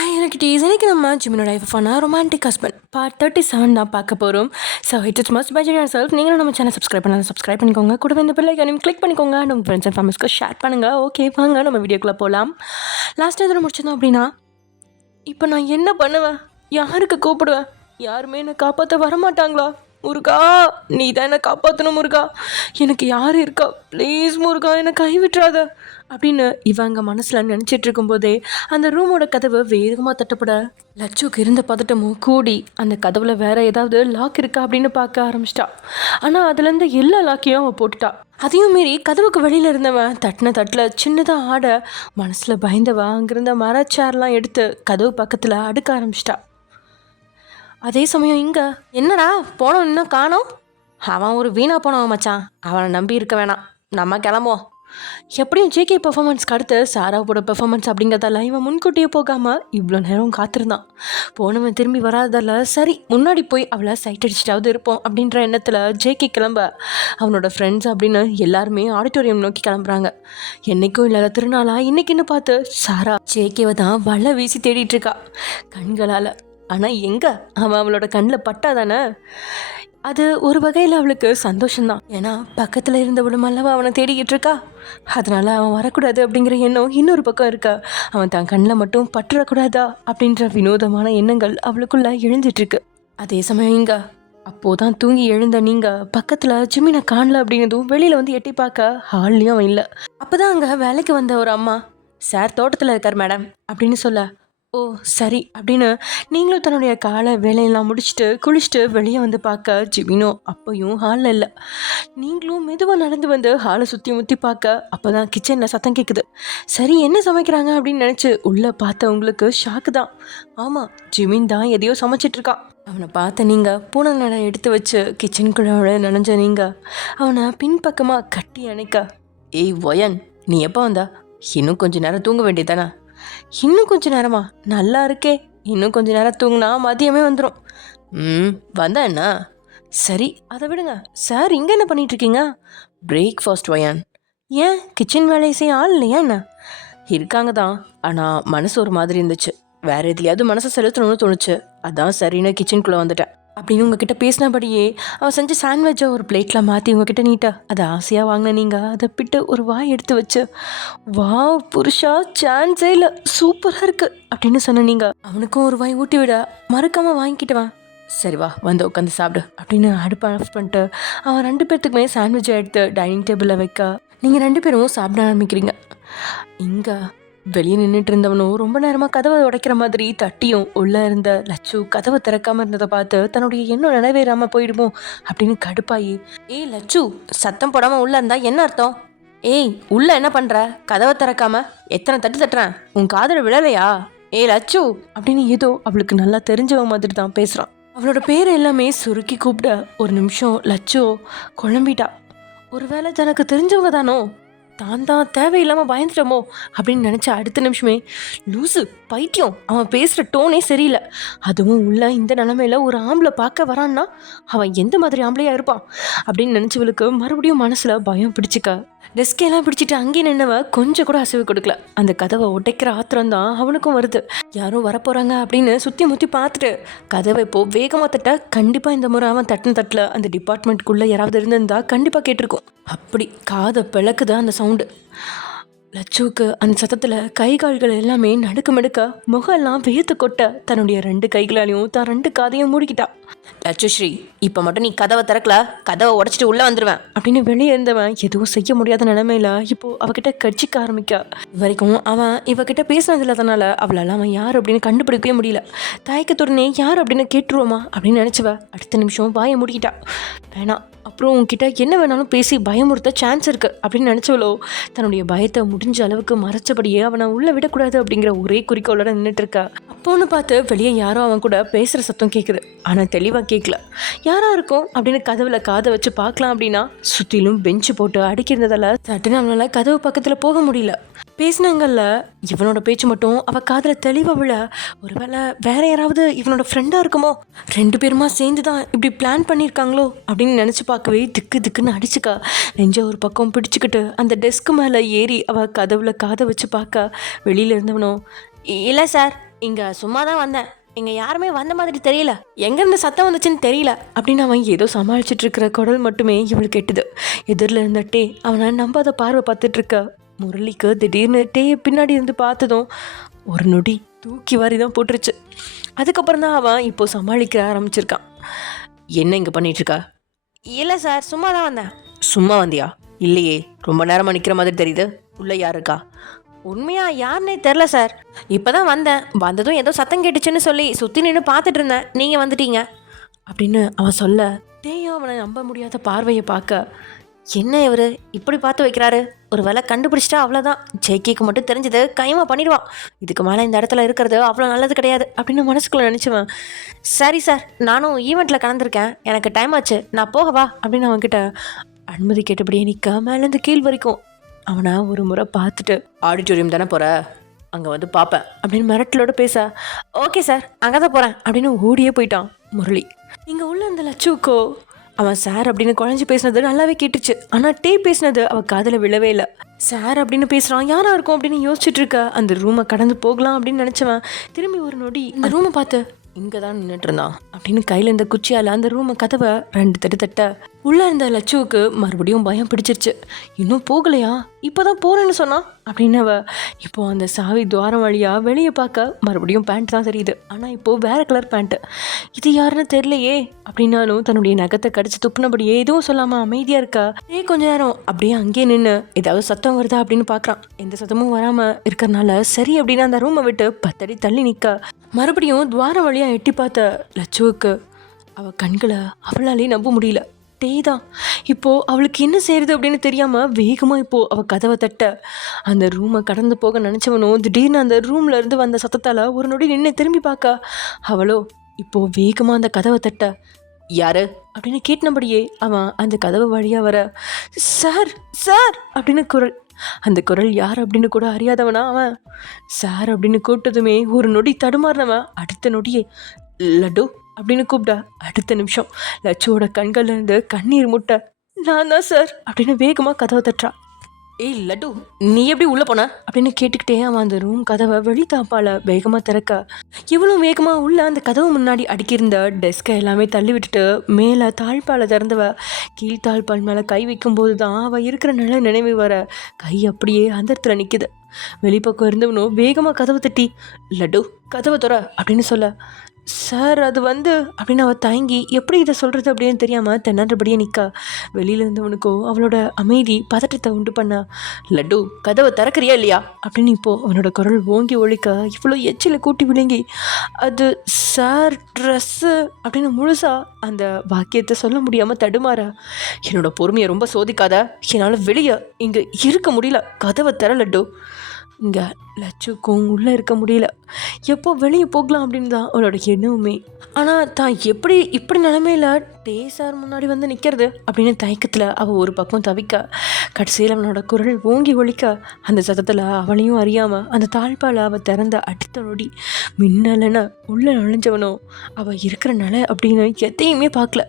Hi எனக்கு இன்னைக்கு நம்ம ஜிமினோட ஃபன்னாக ரொமான்டிக் ஹஸ்பண்ட் பார்ட் 37 தான் பார்க்க போகிறோம். So it's must by your self. நீங்களும் நம்ம சேனல் சப்ஸ்கிரைப் பண்ணிக்கோங்க. கூட இந்த பிள்ளைக்கு கிளிக் பண்ணிக்கோங்க. நம்ம ஃப்ரெண்ட்ஸ் அண்ட் ஃபேமிலிஸ்க்கு ஷேர் பண்ணுங்கள். ஓகே வாங்க நம்ம வீடியோக்குள்ளே போகலாம். லாஸ்ட் இதில் முடிச்சிருந்தோம் அப்படின்னா, இப்போ நான் என்ன பண்ணுவேன், யாருக்கு கூப்பிடுவேன், யாருமே என்னை காப்பாற்ற வரமாட்டாங்களா? முருகா நீ தான் என்னை காப்பாற்றணும் முருகா, எனக்கு யார் இருக்கா, ப்ளீஸ் முருகா என்னை கைவிட்டுறாத அப்படின்னு இவங்க மனசில் நினச்சிட்டு இருக்கும்போதே அந்த ரூமோட கதவு வேகமாக தட்டப்பட லட்சுக்கு இருந்த பதட்டமும் கூடி அந்த கதவுல வேற ஏதாவது லாக் இருக்கா அப்படின்னு பார்க்க ஆரம்பிச்சிட்டா. ஆனால் அதுலேருந்து எல்லா லாக்கையும் அவள் போட்டுட்டா. அதையும் மீறி கதவுக்கு வெளியில் இருந்தவன் தட்டின தட்டில் சின்னதாக ஆட மனசில் பயந்தவ அங்கிருந்த மரச்சேர்லாம் எடுத்து கதவு பக்கத்தில் அடுக்க ஆரம்பிச்சிட்டா. அதே சமயம் இங்கே என்னடா போனோம் இன்னும் காணோம், அவன் ஒரு வீணா போனவன் மச்சான், அவனை நம்பி இருக்க வேணாம், நம்ம கிளம்புவோம். எப்படியும் ஜேகே பெர்ஃபார்மன்ஸ்க்கு அடுத்து சாராவோட பெர்ஃபார்மன்ஸ் அப்படிங்கிறதால இவன் முன்கூட்டியே போகாமல் இவ்வளோ நேரம் காத்திருந்தான். போனவன் திரும்பி வராதால சரி முன்னாடி போய் அவளை சைட் அடிச்சிட்டாவது இருப்போம் அப்படின்ற எண்ணத்தில் ஜேகே கிளம்ப அவனோட ஃப்ரெண்ட்ஸ் அப்படின்னு எல்லாருமே ஆடிட்டோரியம் நோக்கி கிளம்புறாங்க. என்றைக்கும் இல்லாத திருநாளா இன்னைக்குன்னு பார்த்து சாரா ஜேகேவை தான் வலை வீசி தேடிட்டு இருக்கா கண்களால். ஆனால் எங்கே அவன் அவளோட கண்ணில் பட்டாதானே அது ஒரு வகையில் அவளுக்கு சந்தோஷம்தான். ஏன்னா பக்கத்தில் இருந்தவளும் அல்லவா அவனை தேடிக்கிட்டு இருக்கா. அதனால அவன் வரக்கூடாது அப்படிங்கிற எண்ணம் இன்னொரு பக்கம் இருக்கா. அவன் தான் கண்ணில் மட்டும் பற்றக்கூடாதா அப்படின்ற வினோதமான எண்ணங்கள் அவளுக்குள்ள எழுந்துட்டுருக்கு. அதே சமயம் இங்க அப்போதான் தூங்கி எழுந்த நீங்கள் பக்கத்தில் ஜிமினை காணல அப்படிங்கிறதும் வெளியில் வந்து எட்டி பார்க்க ஹால்லையும் அவன் இல்லை. அப்போதான் அங்கே வேலைக்கு வந்த ஒரு அம்மா, சார் தோட்டத்தில் இருக்கார் மேடம் அப்படின்னு சொல்ல, ஓ சரி அப்படின்னு நீங்களும் தன்னுடைய காலை வேலையெல்லாம் முடிச்சுட்டு குளிச்சுட்டு வெளியே வந்து பார்க்க ஜிமினோ அப்பையும் ஹாலில் இல்லை. நீங்களும் மெதுவாக நடந்து வந்து ஹாலை சுற்றி முற்றி பார்க்க அப்போ தான் கிச்சனில் சத்தம் கேட்குது. சரி என்ன சமைக்கிறாங்க அப்படின்னு நினச்சி உள்ளே பார்த்த உங்களுக்கு ஷாக்கு தான். ஆமாம் ஜிமின் தான் எதையோ சமைச்சிட்ருக்கான். அவனை பார்த்த நீங்கள் பூனை நடை எடுத்து வச்சு கிச்சனுக்குள்ள நனைஞ்ச நீங்கள் அவனை பின்பக்கமாக கட்டி அணைக்க, ஏய் ஒயன் நீ எப்போ வந்தா, இன்னும் கொஞ்சம் நேரம் தூங்க வேண்டியதானே. இன்னும் கொஞ்ச நேரமா, நல்லா இருக்கே, இன்னும் கொஞ்ச நேரம் தூங்கினா மதியமே வந்துடும். வந்தா என்ன, சரி அதை விடுங்க. சார் இங்கே என்ன பண்ணிட்டு இருக்கீங்க? பிரேக்ஃபாஸ்ட் வயன். ஏன் கிச்சன் வேலையை செய்ய ஆள் இல்லையா என்ன? இருக்காங்க தான், ஆனால் மனசு ஒரு மாதிரி இருந்துச்சு, வேற எதுலையாவது மனசை செலுத்தணும்னு தோணுச்சு, அதான் சரின்னு கிச்சனுக்குள்ளே வந்துட்டேன் அப்படின்னு உங்ககிட்ட பேசினபடியே அவன் செஞ்ச சாண்ட்விட்சை ஒரு பிளேட்டில் மாற்றி உங்ககிட்ட நீட்டா அதை ஆசையாக வாங்கின நீங்கள் அதை பிட்டு ஒரு வாய் எடுத்து வச்சு, வா புருஷா சான்ஸே இல்லை, சூப்பராக இருக்குது அப்படின்னு சொன்ன நீங்கள் அவனுக்கும் ஒரு வாய் ஊட்டி விட மறக்காமல் வாங்கிக்கிட்டுவான். சரி வா வந்து உட்காந்து சாப்பிடு அப்படின்னு அடுப்பை ஆஃப் பண்ணிட்டு அவன் 2 பேர்த்துக்குமே சாண்ட்விட்சை எடுத்து டைனிங் டேபிளில் வைக்க நீங்கள் 2 பேரும் சாப்பிட ஆரம்பிக்கிறீங்க. இங்கே வெளியே நின்றுட்டு இருந்தவனும் ரொம்ப நேரமாக கதவை உடைக்கிற மாதிரி தட்டியும் உள்ளே இருந்த லட்சு கதவை திறக்காமல் இருந்ததை பார்த்து தன்னுடைய எண்ணம் நிறைவேறாமல் போயிடுமோ அப்படின்னு கடுப்பாயி, ஏய் லட்சு சத்தம் போடாமல் உள்ளே இருந்தா என்ன அர்த்தம்? ஏய் உள்ளே என்ன பண்ணுற, கதவை திறக்காம எத்தனை தட்டு தட்டுறேன், உன் காதல விழலையா? ஏய் லட்சு அப்படின்னு ஏதோ அவளுக்கு நல்லா தெரிஞ்சவ மாதிரி தான் பேசுகிறான். அவளோட பேரை எல்லாமே சுருக்கி கூப்பிட ஒரு நிமிஷம் லட்சு குழம்பிட்டா. ஒருவேளை தனக்கு தெரிஞ்சவங்க தானோ, தான் தேவையில்லாமல் பயந்துட்டோமோ அப்படின்னு நினச்ச அடுத்த நிமிஷமே, லூசு பைத்தியம், அவன் பேசுகிற டோனே சரியில்லை, அதுவும் உள்ள இந்த நிலமையில ஒரு ஆம்பளை பார்க்க வரான்னா அவன் எந்த மாதிரி ஆம்பளையாக இருப்பான் அப்படின்னு நினச்சவளுக்கு மறுபடியும் மனசில் பயம் பிடிச்சிக்க டெஸ்கெல்லாம் பிடிச்சிட்டு அங்கே நின்னவ கொஞ்சம் கூட அசைவு கொடுக்கல. அந்த கதவை உடைக்கிற ஆத்திரம் தான் அவனுக்கும் வருது. யாரும் வரப்போகிறாங்க அப்படின்னு சுற்றி முற்றி பார்த்துட்டு கதவை இப்போ வேகமாக தட்ட கண்டிப்பாக இந்த முறை அவன் தட்டின தட்டில் அந்த டிபார்ட்மெண்ட்டுக்குள்ளே யாராவது இருந்திருந்தா கண்டிப்பாக கேட்டிருக்கும். அப்படி காதை பிளக்குது அந்த சவுண்டு. லட்சுவுக்கு அந்த சத்தத்தில் கை கால்கள் எல்லாமே நடுக்க முகெல்லாம் வேத்து கொட்ட தன்னுடைய 2 கைகளாலையும் தான் 2 காதையும் மூடிக்கிட்டா. லட்சுஸ்ரீ இப்போ மட்டும் நீ கதவை திறக்கல, கதவை உடச்சிட்டு உள்ளே வந்துடுவேன் அப்படின்னு வெளியே இருந்தவன் எதுவும் செய்ய முடியாத நிலைமையில இப்போ அவகிட்ட கட்சிக்க ஆரம்பிக்க. வரைக்கும் அவன் இவகிட்ட பேசினது இல்லாதனால அவளால் அவன் யார் அப்படின்னு கண்டுபிடிக்கவே முடியல. தயக்கத்துடனே யார் அப்படின்னு கேட்டுருவோமா அப்படின்னு நினச்சவ அடுத்த நிமிஷம் வாயை மூடிக்கிட்டா. வேணாம், அப்புறம் உன்கிட்ட என்ன வேணாலும் பேசி பயமுறுத்த சான்ஸ் இருக்குது அப்படின்னு நினச்சவளோ தன்னுடைய பயத்தை முடிஞ்ச அளவுக்கு மறைச்சபடியே அவனை உள்ளே விடக்கூடாது அப்படிங்கிற ஒரே குறிக்கோளோட நின்றுட்டு இருக்கா. அப்போன்னு பார்த்து வெளியே யாரோ அவன் கூட பேசுகிற சத்தம் கேட்குது, ஆனால் தெளிவாக கேட்கல. யாராக இருக்கும் அப்படின்னு கதவுல காதை வச்சு பார்க்கலாம் அப்படின்னா சுற்றிலும் பெஞ்சு போட்டு அடுக்கியிருந்ததால சட்டுன்னு அவனால் கதவு பக்கத்தில் போக முடியல. பேசினாங்கல்ல இவனோட பேச்சு மட்டும் அவள் காதில் தெளிவாக விழ, ஒருவேளை வேற யாராவது இவனோட ஃப்ரெண்டாக இருக்குமோ, 2 பேருமா சேர்ந்து தான் இப்படி பிளான் பண்ணியிருக்காங்களோ அப்படின்னு நினச்சி பார்க்கவே திக்குன்னு அடிச்சுக்கா. நெஞ்ச ஒரு பக்கம் பிடிச்சிக்கிட்டு அந்த டெஸ்க் மேலே ஏறி அவள் கதவுல காதை வச்சு பார்க்க வெளியில் இருந்தவனோ, இல்லை சார் இங்கே சும்மா தான் வந்தேன், இங்கே யாருமே வந்த மாதிரி தெரியல, எங்கேருந்து சத்தம் வந்துச்சுன்னு தெரியல அப்படின்னு அவன் ஏதோ சமாளிச்சுட்டு இருக்கிற குரல் மட்டுமே இவளுக்கு கேட்டுது. எதிரில் இருந்த டே அவனை நம்பாத பார்வை பார்த்துட்டு இருக்க முரளிக்கு திடீர்னு டேயை பின்னாடி இருந்து பார்த்ததும் ஒரு நொடி தூக்கி வாரி தான் போட்டுருச்சு. அதுக்கப்புறம் தான் அவன் இப்போ சமாளிக்க ஆரம்பிச்சிருக்கான். என்ன இங்கே பண்ணிட்டு இருக்கா? இல்லை சார், சும்மா தான் வந்தேன். சும்மா வந்தியா? இல்லையே, ரொம்ப நேரமாக நிற்கிற மாதிரி தெரியுது. உள்ள யார் இருக்கா? உண்மையா யாருன்னே தெரில சார், இப்போ தான் வந்தேன், வந்ததும் ஏதோ சத்தம் கேட்டுச்சுன்னு சொல்லி சுற்றி நின்று பார்த்துட்டு இருந்தேன், நீங்கள் வந்துட்டீங்க அப்படின்னு அவன் சொல்ல தேயும் அவனை நம்ப முடியாத பார்வையை பார்க்க, என்ன இவர் இப்படி பார்த்து வைக்கிறாரு, ஒரு வேலை கண்டுபிடிச்சிட்டா அவ்வளோதான், ஜெய்கிக்கு மட்டும் தெரிஞ்சது கைமா பண்ணிடுவான், இதுக்கு மேலே இந்த இடத்துல இருக்கிறது அவ்வளோ நல்லது கிடையாது அப்படின்னு மனசுக்குள்ளே நினச்சிவேன். சரி சார், நானும் ஈவெண்ட்டில் கலந்துருக்கேன், எனக்கு டைம் ஆச்சு, நான் போகவா அப்படின்னு அவன்கிட்ட அனுமதி கேட்டபடியே நிற்க மேலேருந்து கீழ் வரைக்கும் அவனை ஒரு முறை பார்த்துட்டு, ஆடிட்டோரியம் தானே போகிற, அங்கே வந்து பார்ப்பேன் அப்படின்னு மிரட்டலோட பேச, ஓகே சார் அங்கே தான் போகிறேன் அப்படின்னு ஓடியே போயிட்டான் முரளி. இங்கே உள்ள அந்த லட்சுக்கோ அவன் சார் அப்படின்னு குழஞ்சி பேசினது நல்லாவே கேட்டுச்சு. ஆனால் டே பேசினது அவள் காதில் விழவே இல்லை. சார் அப்படின்னு பேசுகிறான், யாராக இருக்கும் அப்படின்னு யோசிச்சுட்டு இருக்க அந்த ரூமை கடந்து போகலாம் அப்படின்னு நினச்சவன் திரும்பி ஒரு நொடி இந்த ரூமை பார்த்து, இங்கே தான் நின்றுட்டு இருந்தான் அப்படின்னு கையில் இந்த குச்சியால் அந்த ரூமை கதவை 2 தட்டு தட்ட உள்ளே இருந்த லட்சுவுக்கு மறுபடியும் பயம் பிடிச்சிருச்சு. இன்னும் போகலையா, இப்போ தான் போகிறேன்னு சொன்னான் அப்படின்னு அவ இப்போ அந்த சாவி துவாரம் வழியாக வெளியே பார்க்க மறுபடியும் பேண்ட் தான் தெரியுது. ஆனால் இப்போது வேறு கலர் பேண்ட்டு. இது யாருன்னு தெரியலையே அப்படின்னாலும் தன்னுடைய நகத்தை கடிச்சு துப்புனபடியே எதுவும் சொல்லாமல் அமைதியாக இருக்கா. கொஞ்ச நேரம் அப்படியே அங்கேயே நின்று ஏதாவது சத்தம் வருதா அப்படின்னு பார்க்குறான். எந்த சத்தமும் வராமல் இருக்கிறனால சரி அப்படின்னு அந்த ரூமை விட்டு 10 அடி தள்ளி நிற்க மறுபடியும் துவாரம் வழியாக எட்டி பார்த்த லட்சுவுக்கு அவள் கண்களை அவளாலே நம்ப முடியல. டே தான் இப்போது அவளுக்கு என்ன செய்கிறது அப்படின்னு தெரியாமல் வேகமாக இப்போது அவள் கதவை தட்ட அந்த ரூமை கடந்து போக நினச்சவனும் திடீர்னு அந்த ரூமில் இருந்து வந்த சத்தத்தால் ஒரு நொடி நின்று திரும்பி பார்க்க அவளோ இப்போது வேகமாக அந்த கதவை தட்ட, யாரு அப்படின்னு கேட்டினபடியே அவன் அந்த கதவு வழியாக வர, சார் சார் அப்படின்னு குரல். அந்த குரல் யார் அப்படின்னு கூட அறியாதவனா அவன். சார் அப்படின்னு கூப்பிட்டதுமே ஒரு நொடி தடுமாறினவன் அடுத்த நொடியே லட்டு அப்படின்னு கூப்பிட்டா அடுத்த நிமிஷம் லட்சுவோட கண்கள்ல இருந்து கண்ணீர் முட்ட, நான் தான் சார் அப்படின்னு வேகமாக கதவை தட்டுறா. ஏய் லட்டு, நீ எப்படி உள்ளே போன அப்படின்னு கேட்டுக்கிட்டே அவன் அந்த ரூம் கதவை வெளி தாப்பால வேகமாக திறக்க இவளும் வேகமாக உள்ள அந்த கதவு முன்னாடி அடுக்கியிருந்த டெஸ்கை எல்லாமே தள்ளி விட்டுட்டு மேலே தாழ்பாலை திறந்தவ கீழ் தாழ்பால் மேலே கை வைக்கும்போது தான் அவள் இருக்கிற நினைவு வர கை அப்படியே அந்த இடத்துல நிற்குது. வெளிப்பக்கம் இருந்தவனும் வேகமாக கதவை தட்டி, லட்டு கதவை துற அப்படின்னு சொல்ல, சார் அது வந்து அப்படின்னு அவள் தயங்கி எப்படி இதை சொல்கிறது அப்படின்னு தெரியாமல் தென்னான்றபடியே நிற்கா. வெளியில் இருந்தவனுக்கோ அவளோட அமைதி பதட்டத்தை உண்டு பண்ண, லட்டு கதவை திறக்கிறியா இல்லையா அப்படின்னு இப்போது அவனோட குரல் ஓங்கி ஒழிக்க இவ்வளோ எச்சில் கூட்டி விழுங்கி, அது சார் ட்ரெஸ்ஸு அப்படின்னு முழுசா அந்த வாக்கியத்தை சொல்ல முடியாமல் தடுமாற, என்னோட பொறுமையை ரொம்ப சோதிக்காத, என்னால் வெளியே இங்கே இருக்க முடியல, கதவை திற லட்டு. இங்கே லட்சுக்கும் உள்ளே இருக்க முடியல, எப்போ வெளியே போகலாம் அப்படின்னு தான் அவளோட எண்ணவுமே. ஆனால் தான் எப்படி இப்படி நிலமையில டே சார் முன்னாடி வந்து நிற்கிறது அப்படின்னு தயக்கத்தில் அவள் ஒரு பக்கம் தவிக்க கடைசியில் அவனோட குரல் ஓங்கி ஒழிக்க அந்த சத்தத்தில் அவளையும் அறியாமல் அந்த தாழ்பால் அவள் திறந்த அடுத்த நொடி மின்னலன உள்ளே நுழைஞ்சவனோ அவள் இருக்கிற நிலை அப்படின்னு எதையுமே பார்க்கல.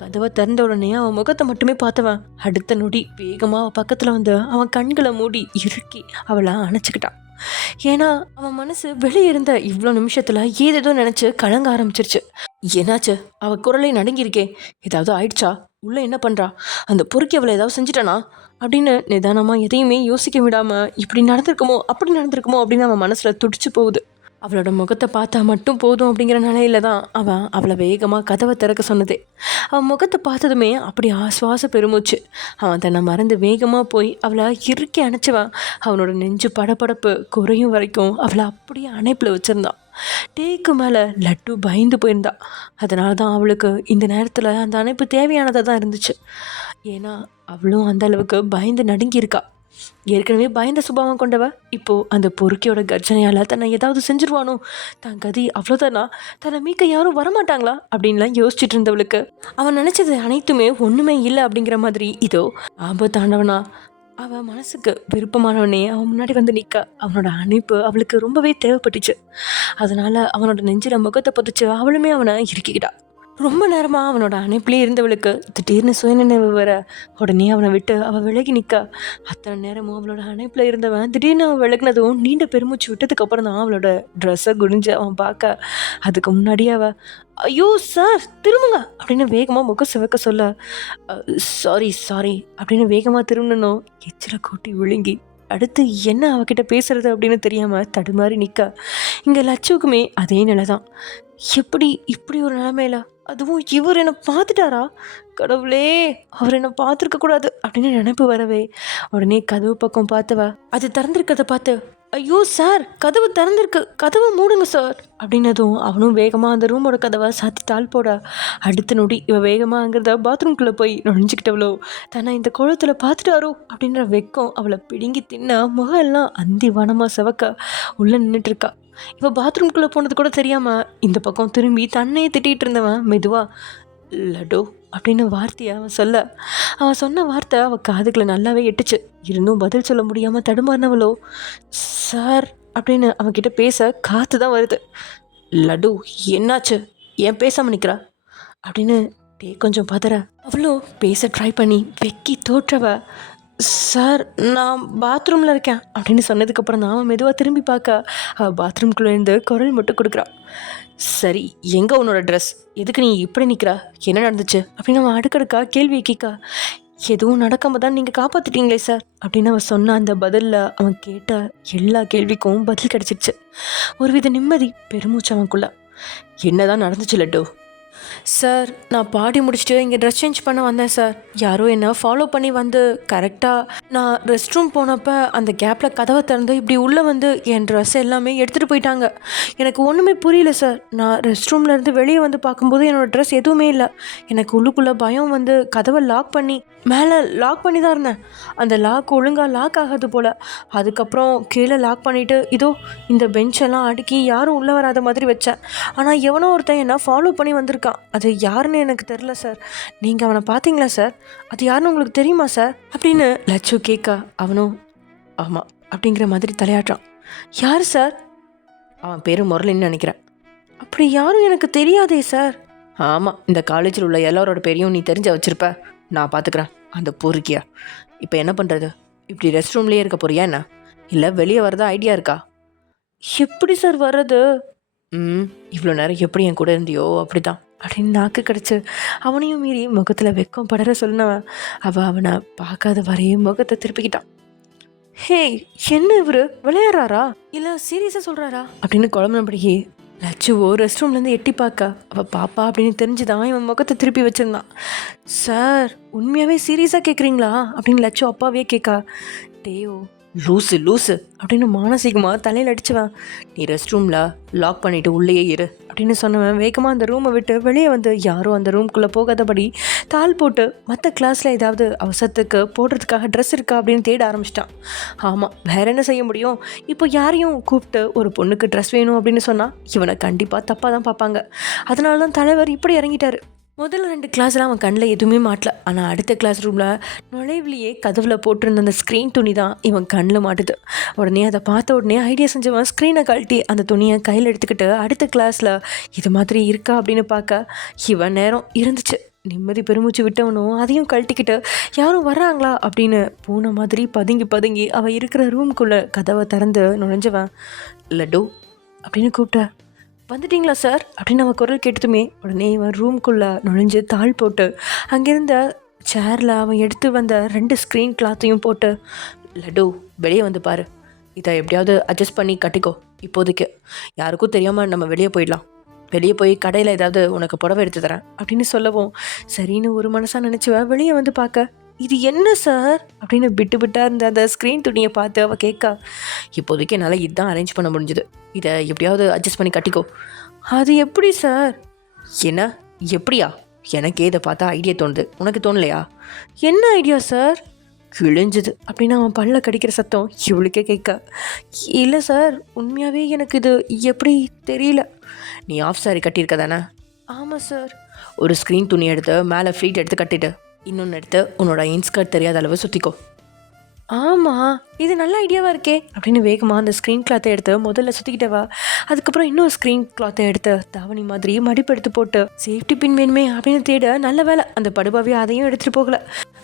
கதவை திறந்த உடனே அவன் முகத்தை மட்டுமே பார்த்தவன் அடுத்த நொடி வேகமாக அவள் பக்கத்தில் வந்து அவன் கண்களை மூடி இறுக்கி அவளை அணைச்சிக்கிட்டான். ஏன்னா அவன் மனசு வெளியே இருந்த இவ்வளோ நிமிஷத்தில் ஏதேதோ நினச்சி கலங்க ஆரம்பிச்சிருச்சு. என்னாச்சு, அவள் குரலை நடுங்கியிருக்கே, ஏதாவது ஆயிடுச்சா, உள்ளே என்ன பண்ணுறா, அந்த பொறுக்கி அவளை ஏதாவது செஞ்சிட்டானா அப்படின்னு நிதானமாக எதையுமே யோசிக்க விடாமல் இப்படி நடந்திருக்குமோ அப்படி நடந்திருக்குமோ அப்படின்னு அவன் மனசில் துடிச்சு போகுது. அவளோட முகத்தை பார்த்தா மட்டும் போதும் அப்படிங்கிற நிலையில தான் அவன் அவளை வேகமாக கதவை திறக்க சொன்னதே. அவன் முகத்தை பார்த்ததுமே அப்படி ஆசுவாச பெருமூச்சு. அவன் தன்னை மறந்து வேகமாக போய் அவளை இறுக்கி அணைச்சவன் அவனோட நெஞ்சு படபடப்பு குறையும் வரைக்கும் அவளை அப்படியே அணைப்பில் வச்சுருந்தான். டேக்கு மேலே லட்டு பயந்து போயிருந்தான். அதனால தான் அவளுக்கு இந்த நேரத்தில் அந்த அணைப்பு தேவையானதாக தான் இருந்துச்சு. ஏன்னா அவளும் அந்த அளவுக்கு பயந்து நடுங்கியிருக்கா. ஏற்கனவே பயந்த சுபாவம் கொண்டவ இப்போது அந்த பொறுக்கியோட கர்ஜனையால் தன்னை ஏதாவது செஞ்சிருவானோ, தான் கதி அவ்வளோதானா, தன்னை மீட்க யாரும் வரமாட்டாங்களா அப்படின்லாம் யோசிச்சுட்டு இருந்தவளுக்கு அவன் நினச்சது அனைத்துமே ஒன்றுமே இல்லை அப்படிங்கிற மாதிரி இதோ ஆபத்தானவனா அவன் மனசுக்கு விருப்பமானவனே அவன் முன்னாடி வந்து நிற்க அவனோட அணைப்பு அவளுக்கு ரொம்பவே தேவைப்பட்டுச்சு. அதனால் அவனோட நெஞ்சில் முகத்தை புதைச்சு அவளுமே அவனை இறுக்கிக்கிட்டா. ரொம்ப நேரமாக அவனோட அணைப்பிலே இருந்தவளுக்கு திடீர்னு சுயநினைவு வர உடனே அவனை விட்டு அவள் விலகி நிற்க. அத்தனை நேரமும் அவளோட அணைப்பில் இருந்தவன் திடீர்னு அவன் விலகினதும் நீண்ட பெருமூச்சு விட்டதுக்கப்புறம் தான் அவளோட ட்ரெஸ்ஸை குனிஞ்சு அவன் பார்க்க. அதுக்கு முன்னாடியே ஐயோ சார் திரும்புங்க அப்படின்னு வேகமாக முக சிவக்க சொல்ல, சாரி சாரி அப்படின்னு வேகமாக திரும்பணும் எச்சில கூட்டி விழுங்கி அடுத்து என்ன அவகிட்ட பேசுறது அப்படின்னு தெரியாமல் தடுமாறி நிற்க. இங்கே லட்சுக்குமே அதே நிலை தான். எப்படி இப்படி ஒரு நிலைமையில, அதுவும் இவர் என்னை பார்த்துட்டாரா, கடவுளே அவர் என்னை பார்த்துருக்க கூடாது அப்படின்னு நினைப்பு வரவே உடனே கதவு பக்கம் பார்த்தவ அது திறந்திருக்கிறத பார்த்து, ஐயோ சார் கதவு திறந்திருக்கு, கதவை மூடுங்க சார் அப்படின்னதும் அவனும் வேகமாக அந்த ரூமோட கதவை சாத்தி தாள் போட அடுத்த நொடி இவ வேகமாக அங்கிறத பாத்ரூம்குள்ளே போய் நுழைஞ்சிக்கிட்டவளோ தன்னை இந்த குளத்தில் பார்த்துட்டாரோ அப்படின்ற வெக்கம் அவளை பிடுங்கி தின்ன முகம் எல்லாம் அந்தி வனமாக செவக்க உள்ளே நின்றுட்டு இருக்கா. இவ பாத்ரூம்குள்ளே போனது கூட தெரியாமல் இந்த பக்கம் திரும்பி தன்னையே திட்டிகிட்டு இருந்தவன் மெதுவாக லட்டு அப்படின்னு வார்த்தையை அவன் சொன்ன வார்த்தை அவள் காதுகளை நல்லாவே எட்டுச்சு. இருந்தும் பதில் சொல்ல முடியாமல் தடுமாறினவளோ சார் அப்படின்னு அவன்கிட்ட பேச காற்று தான் வருது. லட்டு என்னாச்சு, ஏன் பேசாமல் நிற்கிறா அப்படின்னு கொஞ்சம் பதற அவ்வளோ பேச ட்ரை பண்ணி வெக்கி தோற்றவ, சார் நான் பாத்ரூமில் இருக்கேன் அப்படின்னு சொன்னதுக்கப்புறம் தான் அவன் மெதுவாக திரும்பி பார்க்க அவள் பாத்ரூம்குள்ளேருந்து குரல் மட்டும் கொடுக்குறா. சரி எங்கே உன்னோட ட்ரெஸ், எதுக்கு நீ இப்படி நிற்கிறா, என்ன நடந்துச்சு அப்படின்னு அவன் அடுக்கடுக்கா கேள்வி கேட்கா. எதுவும் நடக்காம தான் நீங்கள் காப்பாற்றிட்டீங்களே சார் அப்படின்னு அவன் சொன்ன அந்த பதிலில் அவன் கேட்ட எல்லா கேள்விக்கும் பதில் கிடச்சிருச்சு. ஒருவித நிம்மதி பெருமூச்சு அவனுக்குள்ள. என்னதான் நடந்துச்சு லட்டு? சார் நான் பாடி முடிச்சுட்டு இங்கே ட்ரெஸ் சேஞ்ச் பண்ண வந்தேன் சார். யாரோ என்னை ஃபாலோ பண்ணி வந்து கரெக்டாக நான் ரெஸ்ட் ரூம் போனப்போ அந்த கேப்பில் கதவை திறந்து இப்படி உள்ளே வந்து என் ட்ரெஸ் எல்லாமே எடுத்துகிட்டு போயிட்டாங்க. எனக்கு ஒன்றுமே புரியல சார். நான் ரெஸ்ட் ரூம்லேருந்து வெளியே வந்து பார்க்கும்போது என்னோடய ட்ரெஸ் எதுவுமே இல்லை. எனக்கு உள்ளுக்குள்ளே பயம் வந்து கதவை லாக் பண்ணி மேலே லாக் பண்ணி தான் இருந்தேன். அந்த லாக் ஒழுங்காக லாக் ஆகாது போல். அதுக்கப்புறம் கீழே லாக் பண்ணிவிட்டு இதோ இந்த பெஞ்செல்லாம் அடுக்கி யாரும் உள்ளே வராத மாதிரி வச்சேன். ஆனால் எவனோ ஒருத்தன் என்ன ஃபாலோ பண்ணி வந்திருக்கான். அது யாருன்னு எனக்கு தெரில சார். நீங்கள் அவனை பார்த்தீங்களா சார்? அது யாருன்னு உங்களுக்கு தெரியுமா சார் அப்படின்னு லட்சு கேட்க அவனும் ஆமாம் அப்படிங்கிற மாதிரி தலையாட்டான். யார் சார்? அவன் பேர் முரளின்னு நினைக்கிறேன். அப்படி யாரும் எனக்கு தெரியாதே சார். ஆமாம், இந்த காலேஜில் உள்ள எல்லாரோட பேரையும் நீ தெரிஞ்ச வச்சுருப்ப. நான் பார்த்துக்கிறேன் அந்த பொறுக்கியா. இப்போ என்ன பண்ணுறது? இப்படி ரெஸ்ட் ரூம்லேயே இருக்க போறியா என்ன, இல்லை வெளியே வரதா ஐடியா இருக்கா? எப்படி சார் வர்றது? இவ்வளோ நேரம் எப்படி என் கூட இருந்தியோ அப்படி தான் அப்படின்னு நாக்கு கிடச்சி அவனையும் மீறி முகத்தில் வெக்கம் படற சொன்னவன் அவனை பார்க்காத வரையே முகத்தை திருப்பிக்கிட்டான். ஹே என்ன இவரு விளையாடுறாரா இல்லை சீரியஸாக சொல்கிறாரா அப்படின்னு குழம்புனபடியே லட்சுவோ ரெஸ்ட் ரூம்லேருந்து எட்டி பார்க்க அவள் பாப்பா அப்படின்னு தெரிஞ்சுதான் இவன் முகத்தை திருப்பி வச்சுருந்தான். சார் உண்மையாகவே சீரியஸாக கேட்குறீங்களா அப்படின்னு லட்சு அப்பாவே கேட்கா. டேயோ லூஸு லூஸு அப்படின்னு மானசீகமாக தலையில் அடிச்சுவேன். நீ ரெஸ்ட் ரூமில் லாக் பண்ணிவிட்டு உள்ளேயே இரு அப்படின்னு சொன்னவன் வேகமாக அந்த ரூமை விட்டு வெளியே வந்து யாரும் அந்த ரூம்குள்ளே போகாதபடி தாள் போட்டு மற்ற கிளாஸில் ஏதாவது அவசரத்துக்கு போடுறதுக்காக ட்ரெஸ் இருக்கா அப்படின்னு தேட ஆரம்பிச்சிட்டான். ஆமாம், வேற என்ன செய்ய முடியும்? இப்போ யாரையும் கூப்பிட்டு ஒரு பொண்ணுக்கு ட்ரெஸ் வேணும் அப்படின்னு சொன்னால் இவனை கண்டிப்பாக தப்பாக தான் பார்ப்பாங்க. அதனால தான் தலைவர் இப்படி இறங்கிட்டார். முதல்ல 2 கிளாஸில் அவன் கண்ணில் எதுவுமே மாட்டல. ஆனால் அடுத்த கிளாஸ் ரூமில் நுழைவுலையே கதவில் போட்டிருந்த அந்த ஸ்க்ரீன் துணி தான் இவன் கண்ணில் மாட்டுது. உடனே அதை பார்த்த உடனே ஐடியா செஞ்சவன் ஸ்க்ரீனை கழட்டி அந்த துணியை கையில் எடுத்துக்கிட்டு அடுத்த கிளாஸில் இது மாதிரி இருக்கா அப்படின்னு பார்க்க இவன் நேரம் இருந்துச்சு. நிம்மதி பெருமூச்சு விட்டவனும் அதையும் கழட்டிக்கிட்டு யாரும் வர்றாங்களா அப்படின்னு பூனை மாதிரி பதுங்கி அவன் இருக்கிற ரூம்குள்ளே கதவை திறந்து நுழைஞ்சவன் லட்டு அப்படின்னு கூப்பிட்ட. வந்துட்டீங்களா சார் அப்படின்னு அவன் குரல் கேட்டதுமே உடனே இவன் ரூம்குள்ளே நுழைஞ்சு தாள் போட்டு அங்கேருந்த சேரில் அவன் எடுத்து வந்த 2 ஸ்க்ரீன் கிளாத்தையும் போட்டு, லட்டு வெளியே வந்து பாரு, இதை எப்படியாவது அட்ஜஸ்ட் பண்ணி கட்டிக்கோ, இப்போதைக்கு யாருக்கும் தெரியாமல் நம்ம வெளியே போயிடலாம், வெளியே போய் கடையில் ஏதாவது உனக்கு புடவை எடுத்து தரேன் அப்படின்னு சொல்லவும் சரின்னு ஒரு மனசாக நினச்சிவன் வெளியே வந்து பார்க்க இது என்ன சார் அப்படின்னு விட்டாக இருந்த அந்த ஸ்க்ரீன் துணியை பார்த்து அவள் கேட்கா. இப்போதைக்கு என்னால் இதுதான் அரேஞ்ச் பண்ண முடிஞ்சுது, இதை எப்படியாவது அட்ஜஸ்ட் பண்ணி கட்டிக்கோ. அது எப்படி சார்? என்ன எப்படியா? எனக்கே இதை பார்த்தா ஐடியா தோணுது, உனக்கு தோணலையா? என்ன ஐடியா சார்? கிழிஞ்சுது அப்படின்னு அவன் பல்ல கடிக்கிற சத்தம் இவளுக்கே கேட்க. இல்லை சார், உண்மையாகவே எனக்கு இது எப்படி தெரியல. நீ ஆஃப் சாரி கட்டியிருக்க தானே? ஆமாம் சார். ஒரு ஸ்க்ரீன் துணி எடுத்து மேலே ஃப்ளீட் எடுத்து கட்டிட்டு இன்னொன்று எடுத்து உன்னோட இன்ஸ்கர்ட் தெரியாத அளவு சுற்றிக்கோ. ஆமாம், இது நல்ல ஐடியாவாக இருக்கே அப்படின்னு வேகமாக அந்த ஸ்க்ரீன் கிளாத்தை எடுத்து முதல்ல சுற்றிக்கிட்டவா. அதுக்கப்புறம் இன்னொரு ஸ்க்ரீன் கிளாத்தை எடுத்து தாவணி மாதிரி மடிப்பு எடுத்து போட்டு சேஃப்டி பின் வேணுமே அப்படின்னு தேட நல்ல வேலை அந்த படுபாவே அதையும் எடுத்துகிட்டு போகல.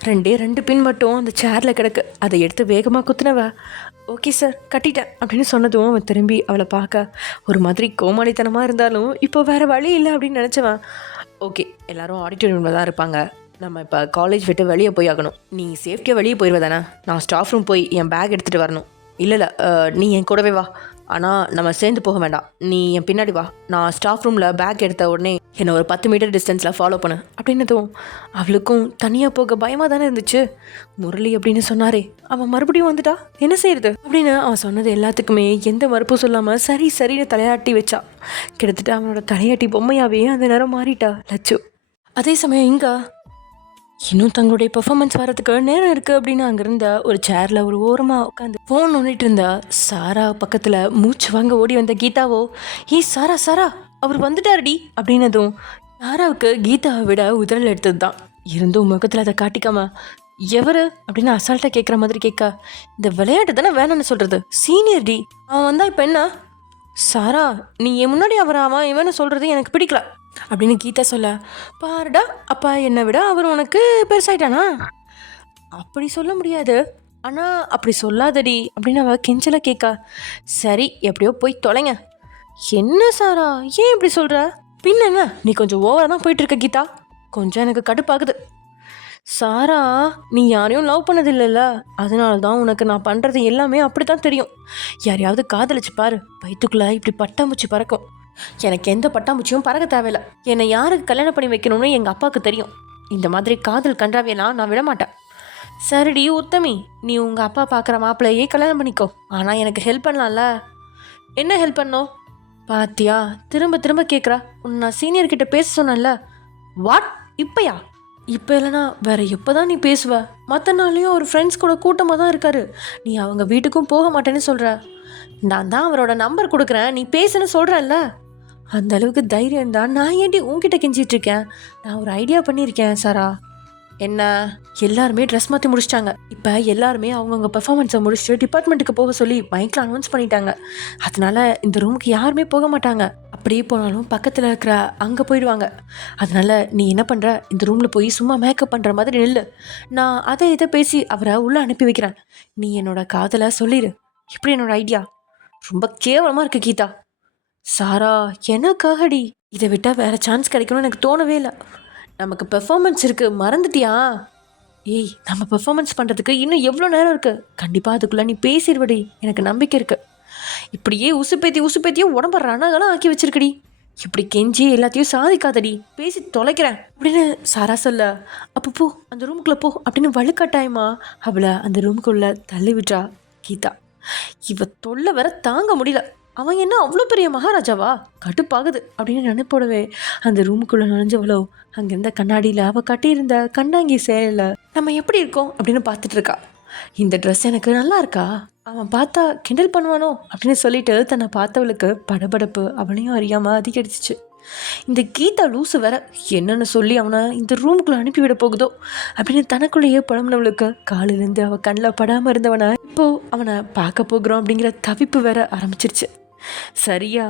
2 பின் மட்டும் அந்த சேரில் கிடக்கு. அதை எடுத்து வேகமாக குத்துனவ. ஓகே சார், கட்டிட்டேன் அப்படின்னு சொன்னதும் அவன் திரும்பி அவளை பார்க்க ஒரு மாதிரி கோமாளித்தனமாக இருந்தாலும் இப்போ வேறு வழி இல்லை அப்படின்னு நினச்சவன். ஓகே, எல்லாரும் ஆடிட்டோரியமில் தான் இருப்பாங்க. நம்ம இப்போ காலேஜ் விட்டு வெளியே போய் ஆகணும். நீ சேஃப்டியாக வெளியே போயிடுவதானே? நான் ஸ்டாஃப் ரூம் போய் என் பேக் எடுத்துகிட்டு வரணும். இல்லை நீ என் கூடவே வா. ஆனால் நம்ம சேர்ந்து போக வேண்டாம். நீ என் பின்னாடி வா. நான் ஸ்டாஃப் ரூமில் பேக் எடுத்த உடனே என்னை ஒரு 10 மீட்டர் டிஸ்டன்ஸில் ஃபாலோ பண்ணு அப்படின்னதும் அவளுக்கும் தனியாக போக பயமாக தானே இருந்துச்சு. முரளி அப்படின்னு சொன்னாரே, அவன் மறுபடியும் வந்துட்டா என்ன செய்யறது அப்படின்னு அவன் சொன்னது எல்லாத்துக்குமே எந்த மறுப்பும் சொல்லாமல் சரி சரின்னு தலையாட்டி வச்சா. கிட்டத்தட்ட அவனோட தலையாட்டி பொம்மையாவே அந்த நேரம் மாறிட்டா லட்சு. அதே சமயம் இங்கே இன்னும் தங்களுடைய பெர்ஃபார்மன்ஸ் வரதுக்கு நேரம் இருக்குது அப்படின்னு அங்கேருந்த ஒரு சேரில் ஒரு ஓரமாக உட்காந்து ஃபோன் நோண்டிட்டு இருந்தா சாரா பக்கத்தில் மூச்சு வாங்க ஓடி வந்த கீதாவோ, சாரா சாரா அவர் வந்துட்டாருடி அப்படின்னதும் சாராவுக்கு கீதாவை விட உதறல் எடுத்தது தான் இருந்தும் முகத்தில் அதை காட்டிக்காம எவரு அப்படின்னு அசால்ட்டாக கேட்குற மாதிரி கேட்க, இந்த விளையாட்டு தானே வேணும்னு சொல்கிறது, சீனியர் டி, அவன் வந்தா இப்போ என்ன? சாரா, நீ என் முன்னாடி அவன் இவனு சொல்கிறது எனக்கு பிடிக்கல அப்படின்னு கீதா சொல்ல, பாருடா அப்பா என்னை விட அவர் உனக்கு பெருசாயிட்டானா? அப்படி சொல்ல முடியாது, ஆனால் அப்படி சொல்லாதடி அப்படின்னு அவள் கெஞ்சல கேட்கா. சரி எப்படியோ போய் தொலைங்க. என்ன சாரா ஏன் இப்படி சொல்கிற? பின்ன என்ன, நீ கொஞ்சம் ஓவராக தான் போயிட்டுருக்க கீதா, கொஞ்சம் எனக்கு கடுப்பாகுது. சாரா, நீ யாரையும் லவ் பண்ணதில்லைல்ல, அதனால தான் உனக்கு நான் பண்ணுறது எல்லாமே அப்படி தான் தெரியும். யாரையாவது காதலிச்சு பாரு, வயிற்றுக்குள்ளே இப்படி பட்டாம்பூச்சி பறக்கும். எனக்கு எந்த பட்டாம்பூச்சியும் பறக்க தேவையில்லை. என்னை யாருக்கு கல்யாணம் பண்ணி வைக்கணும்னு எங்கள் அப்பாவுக்கு தெரியும். இந்த மாதிரி காதல் கன்றாவியெல்லாம் நான் விட மாட்டேன். சரிடி உத்தமி, நீ உங்கள் அப்பா பார்க்குற மாப்பிள்ளையே கல்யாணம் பண்ணிக்கோ. ஆனால் எனக்கு ஹெல்ப் பண்ணலாம்ல? என்ன ஹெல்ப் பண்ணோம்? பாத்தியா திரும்ப திரும்ப கேட்குறா. நான் சீனியர்கிட்ட பேச சொன்னேன்ல. வாட், இப்பயா? இப்போ இல்லைனா வேற எப்போ தான் நீ பேசுவ? மற்ற நாள்லேயும் ஒரு ஃப்ரெண்ட்ஸ் கூட கூட்டமாக தான் இருக்காரு. நீ அவங்க வீட்டுக்கும் போக மாட்டேன்னு சொல்கிற. நான் தான் அவரோட நம்பர் கொடுக்குறேன், நீ பேசுன்னு சொல்கிறேன்ல. அந்த அளவுக்கு தைரியம் தான் நான் ஏன்டி உன்கிட்ட கெஞ்சிட்டு இருக்கேன். நான் ஒரு ஐடியா பண்ணியிருக்கேன் சாரா. என்ன? எல்லாருமே ட்ரெஸ் மாற்றி முடிச்சிட்டாங்க. இப்போ எல்லாருமே அவங்கவுங்க பெர்ஃபார்மன்ஸை முடிச்சுட்டு டிபார்ட்மெண்ட்டுக்கு போக சொல்லி மைக்கில் அனௌன்ஸ் பண்ணிட்டாங்க. அதனால இந்த ரூமுக்கு யாருமே போக மாட்டாங்க. அப்படியே போனாலும் பக்கத்தில் இருக்கிற அங்கே போயிடுவாங்க. அதனால நீ என்ன பண்ணுற, இந்த ரூமில் போய் சும்மா மேக்கப் பண்ணுற மாதிரி நில்லு. நான் அதை இதை பேசி அவரை உள்ளே அனுப்பி வைக்கிறேன். நீ என்னோட காதலை சொல்லிடு. இப்படி என்னோட ஐடியா ரொம்ப கேவலமாக இருக்குது கீதா. சாரா, எனக்காகடி. இதை விட்டால் வேறு சான்ஸ் கிடைக்கணும்னு எனக்கு தோணவே இல்லை. நமக்கு பெர்ஃபார்மன்ஸ் இருக்குது, மறந்துட்டியா? நம்ம பெர்ஃபார்மன்ஸ் பண்ணுறதுக்கு இன்னும் எவ்வளோ நேரம் இருக்குது. கண்டிப்பாக அதுக்குள்ளே நீ பேசிடுவடி, எனக்கு நம்பிக்கை இருக்குது. இப்படியே உசுப்பேத்தியும் உடம்பு ரணகலாம் ஆக்கி வச்சிருக்கடி. இப்படி கெஞ்சி எல்லாத்தையும் சாதிக்காதடி, பேசி தொலைக்கிறேன் அப்படின்னு சாரா சொல்ல, அப்போ போ அந்த ரூமுக்குள்ளே போ அப்படின்னு வலுக்கட்டாயமா அவளை அந்த ரூமுக்குள்ளே தள்ளி விட்டா கீதா. இவ தொல்லை வேற தாங்க முடியல. அவன் என்ன அவ்வளோ பெரிய மகாராஜாவா? கடுப்பாகுது அப்படின்னு நினைப்போடவே அந்த ரூமுக்குள்ளே நுழைஞ்சவளோ அங்கேருந்த கண்ணாடியில் அவள் கட்டியிருந்த கண்ணாங்கி சேலையில் நம்ம எப்படி இருக்கோம் அப்படின்னு பார்த்துட்டு இருக்கா. இந்த ட்ரெஸ் எனக்கு நல்லா இருக்கா, அவன் பார்த்தா கிண்டல் பண்ணுவானோ அப்படின்னு சொல்லிட்டு தன்னை பார்த்தவளுக்கு படபடப்பு அவளையும் அறியாமல் அதிகரிச்சிச்சு. இந்த கீதா லூசு வேற என்னன்னு சொல்லி அவனை இந்த ரூமுக்குள்ளே அனுப்பிவிட போகுதோ அப்படின்னு தனக்குள்ளேயே புலம்புனவளுக்கு காலிலேருந்து அவள் கண்ணில் படாமல் இருந்தவனை இப்போது அவனை பார்க்க போகிறோம் அப்படிங்கிற தவிப்பு வேற ஆரம்பிச்சிருச்சு. சரியா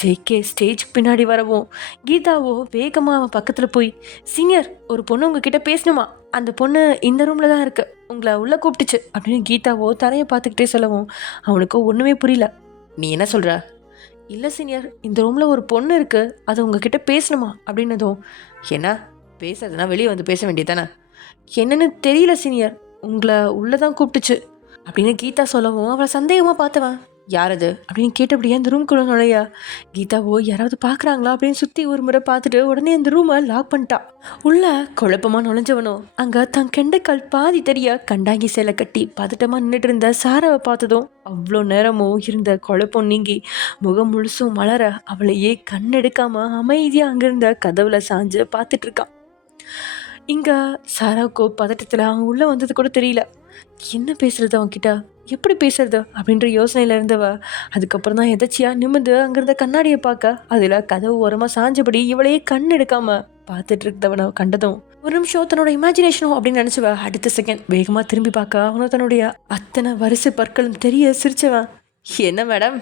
ஜேகே ஸ்டேஜுக்கு பின்னாடி வரவும் கீதாவோ வேகமாக அவன் பக்கத்தில் போய், சீனியர் ஒரு பொண்ணு உங்ககிட்ட பேசணுமா, அந்த பொண்ணு இந்த ரூமில் தான் இருக்குது, உங்களை உள்ளே கூப்பிட்டுச்சு அப்படின்னு கீதாவோ தரையை பார்த்துக்கிட்டே சொல்லவும் அவனுக்கோ ஒன்றுமே புரியல. நீ என்ன சொல்கிற? இல்லை சீனியர், இந்த ரூமில் ஒரு பொண்ணு இருக்குது, அது உங்ககிட்ட பேசணுமா அப்படின்னதும், என்ன பேசுறதுனா வெளியே வந்து பேச வேண்டியதானே? என்னன்னு தெரியல சீனியர், உங்களை உள்ளே தான் கூப்பிட்டுச்சு அப்படின்னு கீதா சொல்லவும் அவளை சந்தேகமாக பார்த்தவன், யார் அது அப்படின்னு கேட்டபடியே அந்த ரூம்குள்ள நுழையா. கீதாவோ யாராவது பார்க்குறாங்களா அப்படின்னு சுற்றி ஒரு முறை பார்த்துட்டு உடனே அந்த ரூமை லாக் பண்ணிட்டா. உள்ள குழப்பமாக நுழைஞ்சவனோ அங்கே தன் கெண்டைக்கால் பாதி தெரிய கண்டாங்கி சேலை கட்டி பதட்டமாக நின்றுட்டு இருந்த சாராவை பார்த்ததும் அவ்வளோ நேரமும் இருந்த குழப்பம் நீங்கி முகம் முழுசும் மலர அவளையே கண்ணெடுக்காம அமைதியாக அங்கிருந்த கதவுல சாஞ்சு பார்த்துட்டு இருக்கான். இங்கே சாராவுக்கோ பதட்டத்தில் அவன் உள்ளே வந்தது கூட தெரியல. என்ன பேசுறது அவன்கிட்ட, எப்படி பேசுறது அப்படின்ற யோசனையில் இருந்தவ அதுக்கப்புறம் தான் எதாச்சியாக நிமிர்ந்து அங்கிருந்த கண்ணாடியை பார்க்க அதில் கதவு ஓரமாக சாஞ்சபடி இவளையே கண் எடுக்காம பார்த்துட்டு இருந்தவனை கண்டதும் ஒரு நிமிஷம் தன்னோட இமேஜினேஷனும் அப்படின்னு நினச்சவன் அடுத்த செகண்ட் வேகமாக திரும்பி பார்க்க அவனும் தன்னுடைய அத்தனை வரிசை பற்களும் தெரிய சிரிச்சவன். என்ன மேடம்,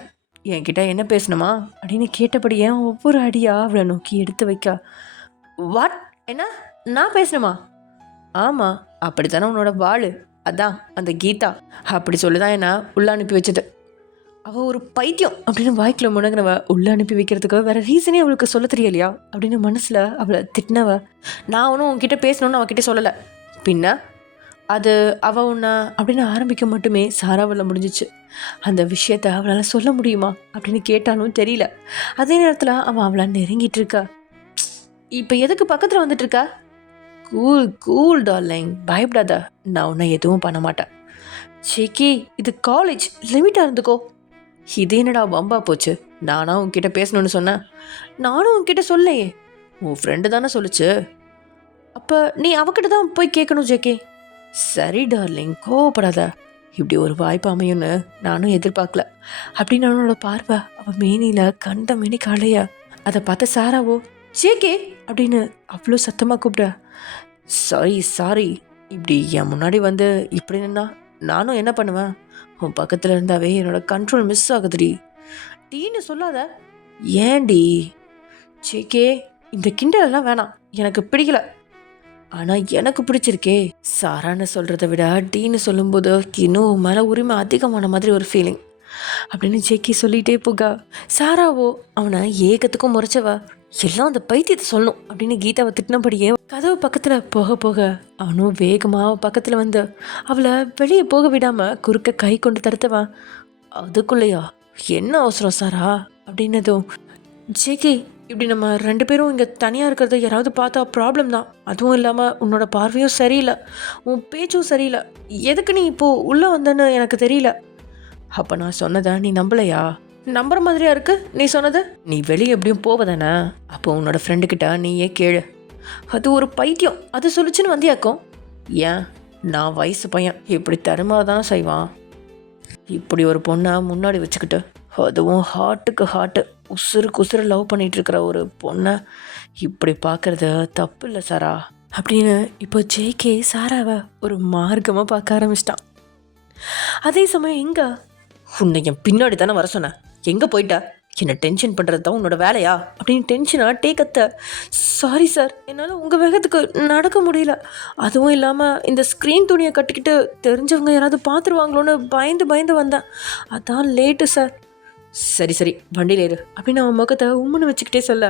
என்கிட்ட என்ன பேசணுமா அப்படின்னு கேட்டபடியே ஒவ்வொரு அடியாக அவளை நோக்கி எடுத்து வைக்க. வாட், என்ன நான் பேசணுமா? ஆமாம், அப்படித்தானே உன்னோட வாள், அதான் அந்த கீதா அப்படி சொல்லிதான் என்ன உள்ளே அனுப்பி வச்சது. அவள் ஒரு பைத்தியம் அப்படின்னு வாய்க்கில் முடங்கினவ உள்ளே அனுப்பி வைக்கிறதுக்கு வேறு ரீசனே அவளுக்கு சொல்ல தெரியலையா அப்படின்னு மனசில் அவளை திட்டினவ. நான் ஒன்றும் உன்கிட்ட பேசணும்னு அவகிட்ட சொல்லலை, பின்ன அது அவள் உன்னை அப்படின்னு ஆரம்பிக்க மட்டுமே சாராவில் முடிஞ்சிச்சு. அந்த விஷயத்த அவளால் சொல்ல முடியுமா அப்படின்னு கேட்டாலும் தெரியல. அதே நேரத்தில் அவன் அவளை நெருங்கிட்டு இருக்கா. இப்போ எதுக்கு பக்கத்தில் வந்துட்டு இருக்கா? கூல் கூல் டார்லிங், பயப்படாத, நான் உன்னை எதுவும் பண்ண மாட்டேன். சேக்கி, இது காலேஜ், லிமிட்டாக இருந்துக்கோ. இது என்னடா வம்பா போச்சு, நானா உன்கிட்ட பேசணும்னு சொன்னேன்? நானும் உன்கிட்ட சொல்லையே, உன் ஃப்ரெண்டு தானே சொல்லுச்சு. அப்போ நீ அவகிட்ட தான் போய் கேட்கணும் ஜேகே. சரி டார்லிங், கோவப்படாத, இப்படி ஒரு வாய்ப்பு அமையும்னு நானும் எதிர்பார்க்கல அப்படின்னு அவனோட பார்வை அவன் மேனியில் கண்ட மேனி காலையா. அதை பார்த்த சாராவோ ஜேகே அப்படின்னு அவ்வளோ சத்தமாக கூப்பிட. சாரி சாரி, இப்படி என் முன்னாடி வந்து இப்படி நின்னா நானும் என்ன பண்ணுவேன்? உன் பக்கத்தில் இருந்தாவே என்னோட கண்ட்ரோல் மிஸ் ஆகுதுடி. டீன்னு சொல்லாத. ஏன்டி? சேக்கே, இந்த கிண்டலெல்லாம் வேணாம், எனக்கு பிடிக்கல. ஆனால் எனக்கு பிடிச்சிருக்கே. சாரான்னு சொல்கிறத விட டீன்னு சொல்லும்போது இன்னும் மேலே உரிமை அதிகமான மாதிரி ஒரு ஃபீலிங் அப்படின்னு ஜேக்கி சொல்லிகிட்டே போக சாராவோ அவனை ஏகத்துக்கும் முறைச்சவா. எல்லாம் அந்த பைத்தியத்தை சொல்லணும் அப்படின்னு கீதாவை திட்டினபடியே கதவு பக்கத்தில் போக போக அவனும் வேகமாக பக்கத்தில் வந்து அவளை வெளியே போக விடாமல் குறுக்க கை கொண்டு தடுத்தவன். அதுக்குள்ளையா என்ன அவசரம் சாரா அப்படின்னதும், ஜேகே, இப்படி நம்ம 2 பேரும் இங்கே தனியாக இருக்கிறத யாராவது பார்த்தா ப்ராப்ளம் தான். அதுவும் இல்லாமல் உன்னோட பார்வையும் சரியில்லை, உன் பேச்சும் சரியில்லை. எதுக்கு நீ இப்போது உள்ளே வந்தன்னு எனக்கு தெரியல. அப்போ நான் சொன்னதை நீ நம்பலையா? நம்புற மாதிரியா இருக்கு நீ சொன்னது. நீ வெளியே எப்படியும் போவதானே, அப்போ உன்னோட ஃப்ரெண்டுக்கிட்ட நீயே கேளு. அது ஒரு பைத்தியம், அது சொல்லிச்சுன்னு வந்தியாக்கும். ஏன், நான் வயசு பையன், இப்படி தருமாறு தானே செய்வான். இப்படி ஒரு பொண்ணை முன்னாடி வச்சுக்கிட்டு, அதுவும் ஹார்ட்டுக்கு ஹார்ட்டு உசுருக்கு உசுறு லவ் பண்ணிகிட்டு இருக்கிற ஒரு பொண்ணை இப்படி பார்க்குறது தப்பு இல்லை சாரா அப்படின்னு இப்போ ஜேகே சாராவை ஒரு மார்க்கமாக பார்க்க ஆரம்பிச்சிட்டான். அதே சமயம் எங்க உன்னை என் பின்னாடி தானே வர சொன்னேன், எங்கே போயிட்டா? என்னை டென்ஷன் பண்ணுறது தான் உன்னோட வேலையா அப்படின்னு டென்ஷனாக டேக்கத்த. சாரி சார், என்னால் உங்கள் வேகத்துக்கு நடக்க முடியல. அதுவும் இல்லாமல் இந்த ஸ்க்ரீன் துணியை கட்டிக்கிட்டு தெரிஞ்சவங்க யாராவது பார்த்துருவாங்களோன்னு பயந்து பயந்து வந்தேன், அதான் லேட்டு சார். சரி சரி, வண்டியில் ஏறு அப்படின்னு அவன் முகத்தை உம்முன்னு வச்சுக்கிட்டே சொல்ல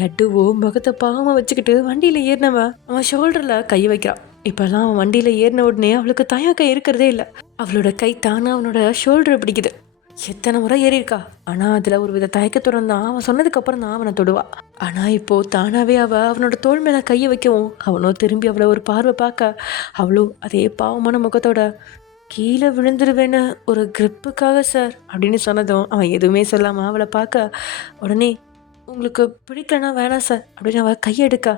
லட்டுவோ முகத்தை பாவமாக வச்சுக்கிட்டு வண்டியில் ஏறினவன் அவன் ஷோல்டரில் கை வைக்கிறான். இப்போல்லாம் அவன் வண்டியில் ஏறின உடனே அவளுக்கு தயக்கம் இருக்கிறதே இல்லை. அவளோட கை தானே அவனோட ஷோல்டரை பிடிக்குது. எத்தனை முறை ஏறியிருக்கா, ஆனால் அதில் ஒரு வித தயக்கத்துடன் தான் அவன் சொன்னதுக்கப்புறம் தான் அவனை தொடுவா. ஆனால் இப்போது தானாகவே அவனோட தோள் மேலே கையை வைக்கவும் அவனோ திரும்பி அவளை ஒரு பார்வை பார்க்க அவளோ அதே பாவமான முகத்தோட கீழே விழுந்துருவேன்னு ஒரு கிரிப்புக்காக சார் அப்படின்னு சொன்னதும் அவன் எதுவுமே சொல்லாமல் அவளை பார்க்க உடனே உங்களுக்கு பிடிக்கலனா வேணாம் சார் அப்படின்னு அவள் கையெடுக்க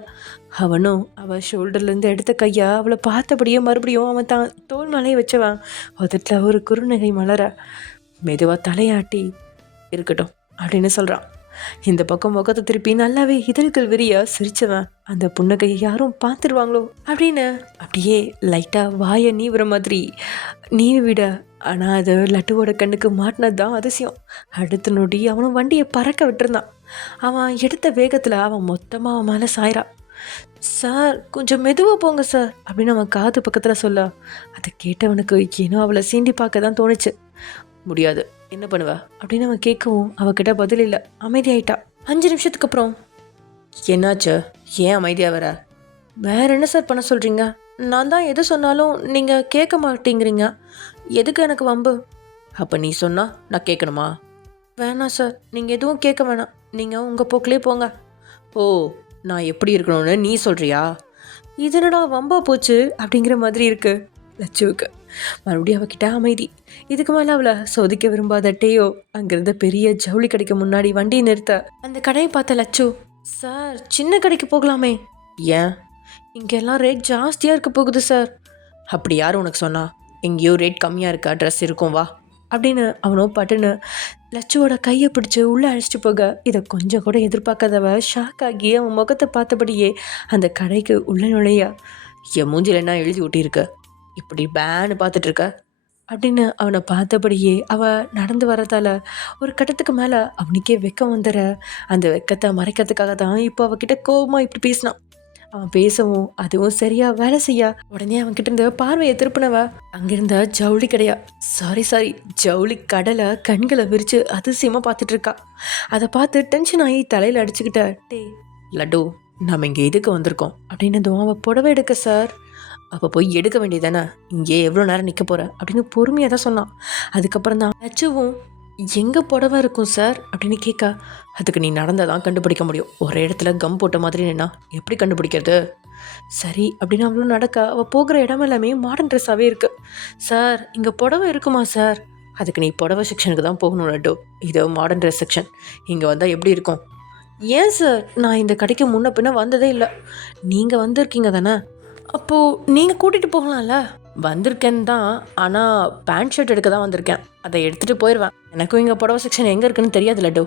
அவனும் அவள் ஷோல்டர்லேருந்து எடுத்த கையை அவளை பார்த்தபடியே மறுபடியும் அவன் தான் தோல் மேலேயே வச்சவன் அதில் ஒரு குறுநகை மலர மெதுவாக தலையாட்டி இருக்கட்டும் அப்படின்னு சொல்கிறான். இந்த பக்கம் முகத்தை திருப்பி நல்லாவே இதழ்கள் விரிய சிரிச்சவன் அந்த புன்னகையை யாரும் பார்த்துருவாங்களோ அப்படின்னு அப்படியே லைட்டாக வாயை நீவுற மாதிரி நீவி விட. ஆனால் அது லட்டுவோட கண்ணுக்கு மாட்டினது தான் அதிசயம். அடுத்த நொடி அவனும் வண்டியை பறக்க விட்டுருந்தான். அவன் எடுத்த வேகத்தில் அவன் மொத்தமாக அவன் மேலே சாயிறான். சார் கொஞ்சம் மெதுவாக போங்க சார் அப்படின்னு அவன் காது பக்கத்தில் சொல்ல அதை கேட்டவனுக்கு ஏனோ அவளை சீண்டி பார்க்க தான் தோணுச்சு. முடியாது, என்ன பண்ணுவ அப்படின்னு அவன் கேட்கவும் அவகிட்ட பதில் இல்லை, அமைதியாயிட்டா. 5 நிமிஷத்துக்கு அப்புறம் என்னாச்சு, ஏன் அமைதியாக வர? வேற என்ன சார் பண்ண சொல்கிறீங்க? நான் தான் எது சொன்னாலும் நீங்கள் கேட்க மாட்டேங்கிறீங்க, எதுக்கு எனக்கு வம்பு? அப்போ நீ சொன்னா நான் கேட்கணுமா? வேணாம் சார், நீங்கள் எதுவும் கேட்க வேணாம், நீங்கள் உங்கள் போக்கிலே போங்க. ஓ, நான் எப்படி இருக்கணும்னு நீ சொல்கிறியா? இது என்னடா வம்பா போச்சு அப்படிங்கிற மாதிரி இருக்கு லட்சுவுக்கு. மறுபடியும் அவகிட்ட அமைதி. இதுக்கு மேலே அவளை சோதிக்க விரும்பாத டேயோ அங்கிருந்த பெரிய ஜவுளி கடைக்கு முன்னாடி வண்டியை நிறுத்த அந்த கடையை பார்த்த லட்சு, சார் சின்ன கடைக்கு போகலாமே. ஏன்? இங்கெல்லாம் ரேட் ஜாஸ்தியாக இருக்க போகுது சார். அப்படி யார் உனக்கு சொன்னா? எங்கேயோ ரேட் கம்மியாக இருக்கா ட்ரெஸ் இருக்கும் வா அப்படின்னு அவனோ பட்டுன்னு லட்சுவோட கையை பிடிச்சி உள்ளே அழைச்சிட்டு போக இதை கொஞ்சம் கூட எதிர்பார்க்காதவ ஷாக் ஆகி அவன் முகத்தை பார்த்தபடியே அந்த கடைக்கு உள்ள நுழையா, என் மூஞ்சில் என்ன எழுதி ஒட்டியிருக்க, இப்படி பேன்னு பார்த்துட்டு இருக்க அப்படின்னு அவனை பார்த்தபடியே அவள் நடந்து வரதால ஒரு கட்டத்துக்கு மேலே அவனுக்கே வெக்கம் வந்துற அந்த வெக்கத்தை மறைக்கிறதுக்காக தான் இப்போ அவகிட்ட கோபமாக இப்படி பேசினான். அவன் பேசவும் அதுவும் சரியா வேலை செய்யா உடனே அவன் கிட்ட இருந்த பார்வையை திருப்பினவ அங்கிருந்த ஜவுளி கடையா சாரி ஜவுளி கடலை கண்களை விரிச்சு அதிசயமா பார்த்துட்டு இருக்கா. அதை பார்த்து டென்ஷன் ஆகி தலையில அடிச்சுக்கிட்ட, டே லட்டு, நம்ம இங்கே எதுக்கு வந்திருக்கோம் அப்படின்னதும் அவள் புடவை எடுக்க சார். அப்போ போய் எடுக்க வேண்டியதானே, இங்கே எவ்வளோ நேரம் நிற்க போகிற அப்படின்னு பொறுமையாக தான் சொன்னான். அதுக்கப்புறம் தான் லட்சுவும் எங்கே புடவை இருக்கும் சார் அப்படின்னு கேட்க, அதுக்கு நீ நடந்தால் தான் கண்டுபிடிக்க முடியும், ஒரு இடத்துல கம் போட்ட மாதிரி நின்னா எப்படி கண்டுபிடிக்கிறது. சரி அப்படின்னு அவ்வளோ நடக்க அவள் போகிற இடம் எல்லாமே மாடர்ன் ட்ரெஸ்ஸாகவே இருக்குது. சார் இங்கே புடவை இருக்குமா சார். அதுக்கு நீ புடவை செக்ஷனுக்கு தான் போகணும் லட்டு, இது மாடர்ன் ட்ரெஸ் செக்ஷன், இங்கே வந்தால் எப்படி இருக்கும். ஏன் சார், நான் இந்த கடைக்கு முன்ன பின்ன வந்ததே இல்லை, நீங்கள் வந்திருக்கீங்க தானே, அப்போது நீங்கள் கூட்டிகிட்டு போகலாம்ல. வந்திருக்கேன்னு தான், ஆனால் பேண்ட் ஷர்ட் எடுக்க தான் வந்திருக்கேன், அதை எடுத்துகிட்டு போயிடுவேன், எனக்கும் இங்கே புடவை செக்ஷன் எங்கே இருக்குன்னு தெரியாது லட்டு,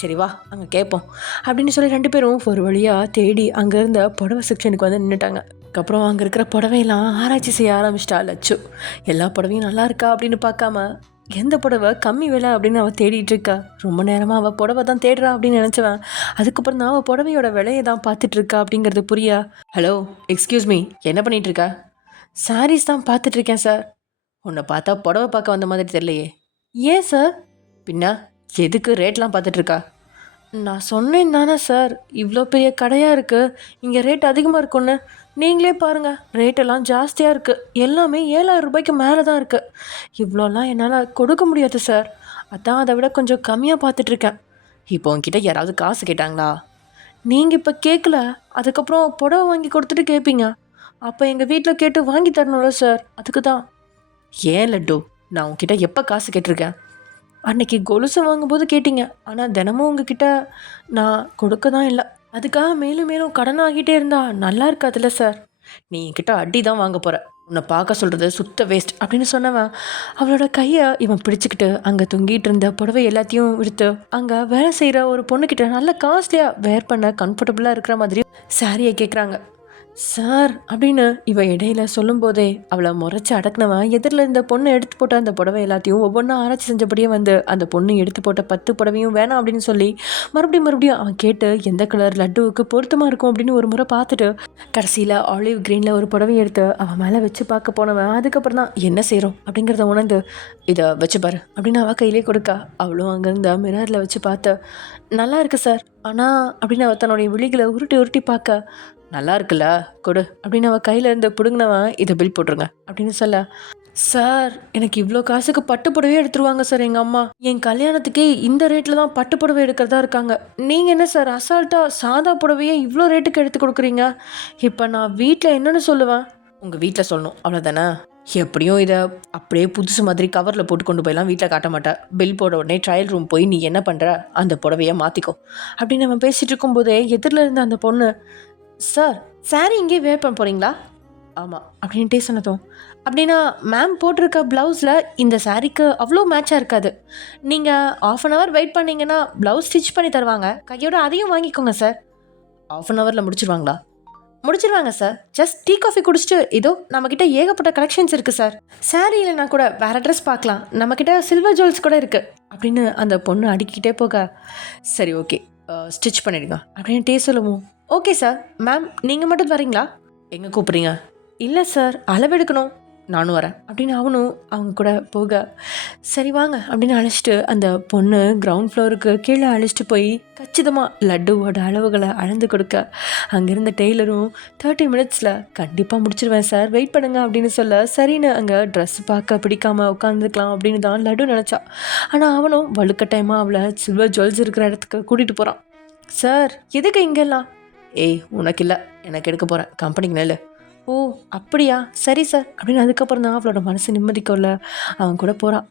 சரி வா அங்கே கேட்போம் அப்படின்னு சொல்லி 2 பேரும் ஒரு வழியாக தேடி அங்கே இருந்த புடவை செக்ஷனுக்கு வந்து நின்றுட்டாங்க. அதுக்கப்புறம் அங்கே இருக்கிற புடவையெல்லாம் ஆராய்ச்சி செய்ய ஆரம்பிச்சிட்டா லட்சு. எல்லா புடவையும் நல்லா இருக்கா அப்படின்னு பார்க்காம எந்த புடவை கம்மி விலை அப்படின்னு அவள் தேடிட்டு இருக்கா. ரொம்ப நேரமாக அவள் புடவை தான் தேடுறா அப்படின்னு நினச்சவன் அதுக்கப்புறம் தான் அவள் புடவையோட விலையை தான் பார்த்துட்டு இருக்கா அப்படிங்கிறது புரியா. ஹலோ எக்ஸ்கியூஸ் மீ, என்ன பண்ணிகிட்டு இருக்கா. சாரீஸ் தான் பார்த்துட்ருக்கேன் சார். உன்னை பார்த்தா புடவை பார்க்க வந்த மாதிரி தெரியலையே. ஏன் சார். பின்ன எதுக்கு ரேட்லாம் பார்த்துட்ருக்கா. நான் சொன்னேன் தானே சார், இவ்வளோ பெரிய கடையாக இருக்குது, இங்கே ரேட் அதிகமாக இருக்குன்னு. நீங்களே பாருங்கள், ரேட்டெல்லாம் ஜாஸ்தியாக இருக்குது, எல்லாமே 7,000 ரூபாய்க்கு மேலே தான் இருக்குது. இவ்வளோலாம் என்னால் கொடுக்க முடியாது சார், அதான் அதை விட கொஞ்சம் கம்மியாக பார்த்துட்ருக்கேன். இப்போ உங்ககிட்ட யாராவது காசு கேட்டாங்களா. நீங்கள் இப்போ கேட்கல, அதுக்கப்புறம் புடவை வாங்கி கொடுத்துட்டு கேட்பீங்க, அப்போ எங்கள் வீட்டில் கேட்டு வாங்கி தரணும்ல சார், அதுக்கு தான். ஏன் லட்டு, நான் உங்ககிட்ட எப்போ காசு கேட்டிருக்கேன். அன்னைக்கு கொலுசு வாங்கும்போது கேட்டீங்க, ஆனால் தினமும் உங்ககிட்ட நான் கொடுக்க தான் இல்லை. அதுக்காக மேலும் மேலும் கடன் ஆகிட்டே இருந்தா நல்லா இருக்காதுல்ல சார். நீ என்கிட்ட அடி தான் வாங்க போகிற, உன்னை பார்க்க சொல்கிறது சுத்த வேஸ்ட் அப்படின்னு சொன்னவன் அவளோட கையை இவன் பிடிச்சிக்கிட்டு அங்கே தொங்கிட்டு இருந்த புடவை எல்லாத்தையும் எடுத்து அங்கே வேலை செய்கிற ஒரு பொண்ணுக்கிட்ட நல்ல காஸ்ட்லியாக வேர் பண்ண கம்ஃபர்டபுளாக இருக்கிற மாதிரி சாரியை கேட்குறாங்க. சார் அப்படின்னு இவ இடையில சொல்லும்போதே அவளை முறைச்சி அடக்குனவன் எதிரில் இருந்த பொண்ணு எடுத்து போட்ட அந்த புடவை எல்லாத்தையும் ஒவ்வொன்றா ஆராய்ச்சி செஞ்சபடியே வந்து அந்த பொண்ணு எடுத்து போட்ட 10 புடவையும் வேணாம் அப்படின்னு சொல்லி மறுபடியும் அவன் கேட்டு எந்த கலர் லட்டுவுக்கு பொருத்தமாக இருக்கும் அப்படின்னு ஒரு முறை பார்த்துட்டு கடைசியில் ஆலிவ் க்ரீனில் ஒரு புடவை எடுத்து அவன் மேலே வச்சு பார்க்க போனவன் அதுக்கப்புறம் தான் என்ன செய்கிறோம் அப்படிங்கிறத உணர்ந்து இதை வச்சு பாரு அப்படின்னு அவள் கையிலே கொடுக்கா. அவளும் அங்கேருந்த மிரரில் வச்சு பார்த்து நல்லா இருக்கு சார், ஆனால் அப்படின்னு அவள் தன்னுடைய விழிகளை உருட்டி பார்க்க நல்லா இருக்குல்ல கொடு அப்படின்னு அவள் கையில் இருந்து பிடுங்கினவன் இதை பில் போட்டுருங்க அப்படின்னு சொல்ல, சார் எனக்கு இவ்வளோ காசுக்கு பட்டு புடவையே எடுத்துருவாங்க சார் எங்கள் அம்மா, என் கல்யாணத்துக்கே இந்த ரேட்டில் தான் பட்டு புடவை எடுக்கிறதா இருக்காங்க, நீங்கள் என்ன சார் அசால்ட்டாக சாதா புடவையே இவ்வளோ ரேட்டுக்கு எடுத்து கொடுக்குறீங்க, இப்போ நான் வீட்டில் என்னென்னு சொல்லுவேன். உங்கள் வீட்டில் சொல்லணும் அவ்வளோதானே, எப்படியும் இதை அப்படியே புதுசு மாதிரி கவரில் போட்டு கொண்டு போயெல்லாம் வீட்டில் காட்ட மாட்டேன், பில் போட உடனே ட்ரையல் ரூம் போய் நீ என்ன பண்ணுற அந்த புடவையை மாற்றிக்கோ அப்படின்னு நம்ம பேசிகிட்டு இருக்கும்போதே எதிரில் இருந்த அந்த பொண்ணு, சார் சாரி இங்கே வேர் பண்ண போகிறீங்களா. ஆமாம் அப்படின்ட்டே சொன்னதும், அப்படின்னா மேம் போட்டிருக்க ப்ளவுஸில் இந்த சாரீக்கு அவ்வளோ மேட்சாக இருக்காது, நீங்கள் 1/2 வெயிட் பண்ணிங்கன்னா ப்ளவுஸ் ஸ்டிச் பண்ணி தருவாங்க, கையோட அதையும் வாங்கிக்கோங்க சார். 1/2 முடிச்சிருவாங்களா. முடிச்சிருவாங்க சார், ஜஸ்ட் டீ காஃபி குடிச்சிட்டு இதோ நம்மக்கிட்ட ஏகப்பட்ட கலெக்ஷன்ஸ் இருக்குது சார், சாரீ இல்லைனா கூட வேறு ட்ரெஸ் பார்க்கலாம், நம்மக்கிட்ட சில்வர் ஜுவல்ஸ் கூட இருக்குது அப்படின்னு அந்த பொண்ணு அடுக்கிக்கிட்டே போக, சரி ஓகே ஸ்டிச் பண்ணிடுங்க அப்படின்ட்டே சொல்லுவோம். Okay sir. மேம் நீங்கள் மட்டும் வரீங்களா. எங்கே கூப்பிட்றீங்க. இல்லை சார் அளவெடுக்கணும். நானும் வரேன் அப்படின்னு அவனும் அவங்க கூட போக, சரி வாங்க அப்படின்னு அழைச்சிட்டு அந்த பொண்ணு கிரவுண்ட் ஃப்ளோருக்கு கீழே அழைச்சிட்டு போய் கச்சிதமாக லட்டுவோட அளவுகளை அளந்து கொடுக்க, அங்கேருந்த டெய்லரும் 30 மினிட்ஸில் கண்டிப்பாக முடிச்சிருவேன் சார், வெயிட் பண்ணுங்க அப்படின்னு சொல்ல, சரின்னு அங்கே ட்ரெஸ் பார்க்க பிடிக்காமல் உட்காந்துக்கலாம் அப்படின்னு தான் லட்டு நினச்சா. ஆனால் அவனும் வலுக்கட்டாயமாக அவளை சில்வர் ஜுவல்ஸ் இருக்கிற இடத்துக்கு கூட்டிகிட்டு போகிறான். சார் எதுக்கு இங்கெல்லாம். ஏய் உனக்கு இல்லை, எனக்கு எடுக்க போகிறேன், கம்பெனிக்கு நெல். ஓ அப்படியா, சரி சார் அப்படின்னு அதுக்கப்புறம் தான் அவளோட மனசு நிம்மதிக்கொள்ள அவன் கூட போகிறான்.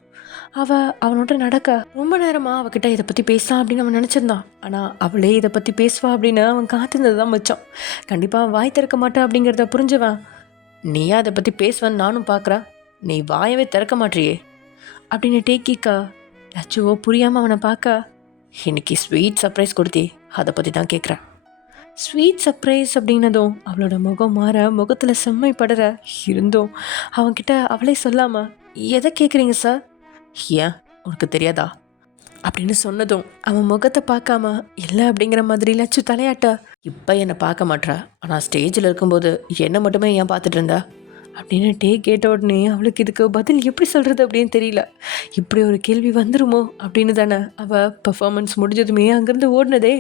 அவனோட நடக்க ரொம்ப நேரமாக அவகிட்ட இதை பற்றி பேசலாம் அப்படின்னு அவன் நினச்சிருந்தான். ஆனால் அவளே இதை பற்றி பேசுவா அப்படின்னு அவன் காத்திருந்தது தான் மிச்சம். கண்டிப்பாக வாய் திறக்க மாட்டேன் அப்படிங்கிறத புரிஞ்சுவேன். நீயா அதை பற்றி பேசுவேன்னு நானும் பார்க்குறேன், நீ வாயவே திறக்க மாட்டியே. அப்படின்னு கேட்க லட்சுவோ புரியாமல் அவனை பார்க்க, இன்னைக்கு ஸ்வீட் சர்ப்ரைஸ் கொடுத்தி, அதை பற்றி தான் கேட்குறேன். ஸ்வீட் சர்ப்ரைஸ் அப்படின்னதும் அவளோட முகம் மாற முகத்தில் செம்மைப்படற இருந்தும் அவன்கிட்ட அவளே சொல்லாமா, எதை கேட்குறீங்க சார்? ஏன் உனக்கு தெரியாதா அப்படின்னு சொன்னதும் அவன் முகத்தை பார்க்காம இல்லை அப்படிங்கிற மாதிரி லட்சு தலையாட்ட, இப்போ என்னை பார்க்க மாட்டா, ஆனால் ஸ்டேஜில் இருக்கும்போது என்னை மட்டுமே ஏன் பார்த்துட்டு இருந்தா அப்படின்னு கேட்ட உடனே அவளுக்கு இதுக்கு பதில் எப்படி சொல்கிறது அப்படின்னு தெரியல. இப்படி ஒரு கேள்வி வந்துருமோ அப்படின்னு தானே அவள் பர்ஃபார்மன்ஸ் முடிஞ்சதுமே அங்கேருந்து ஓடினதே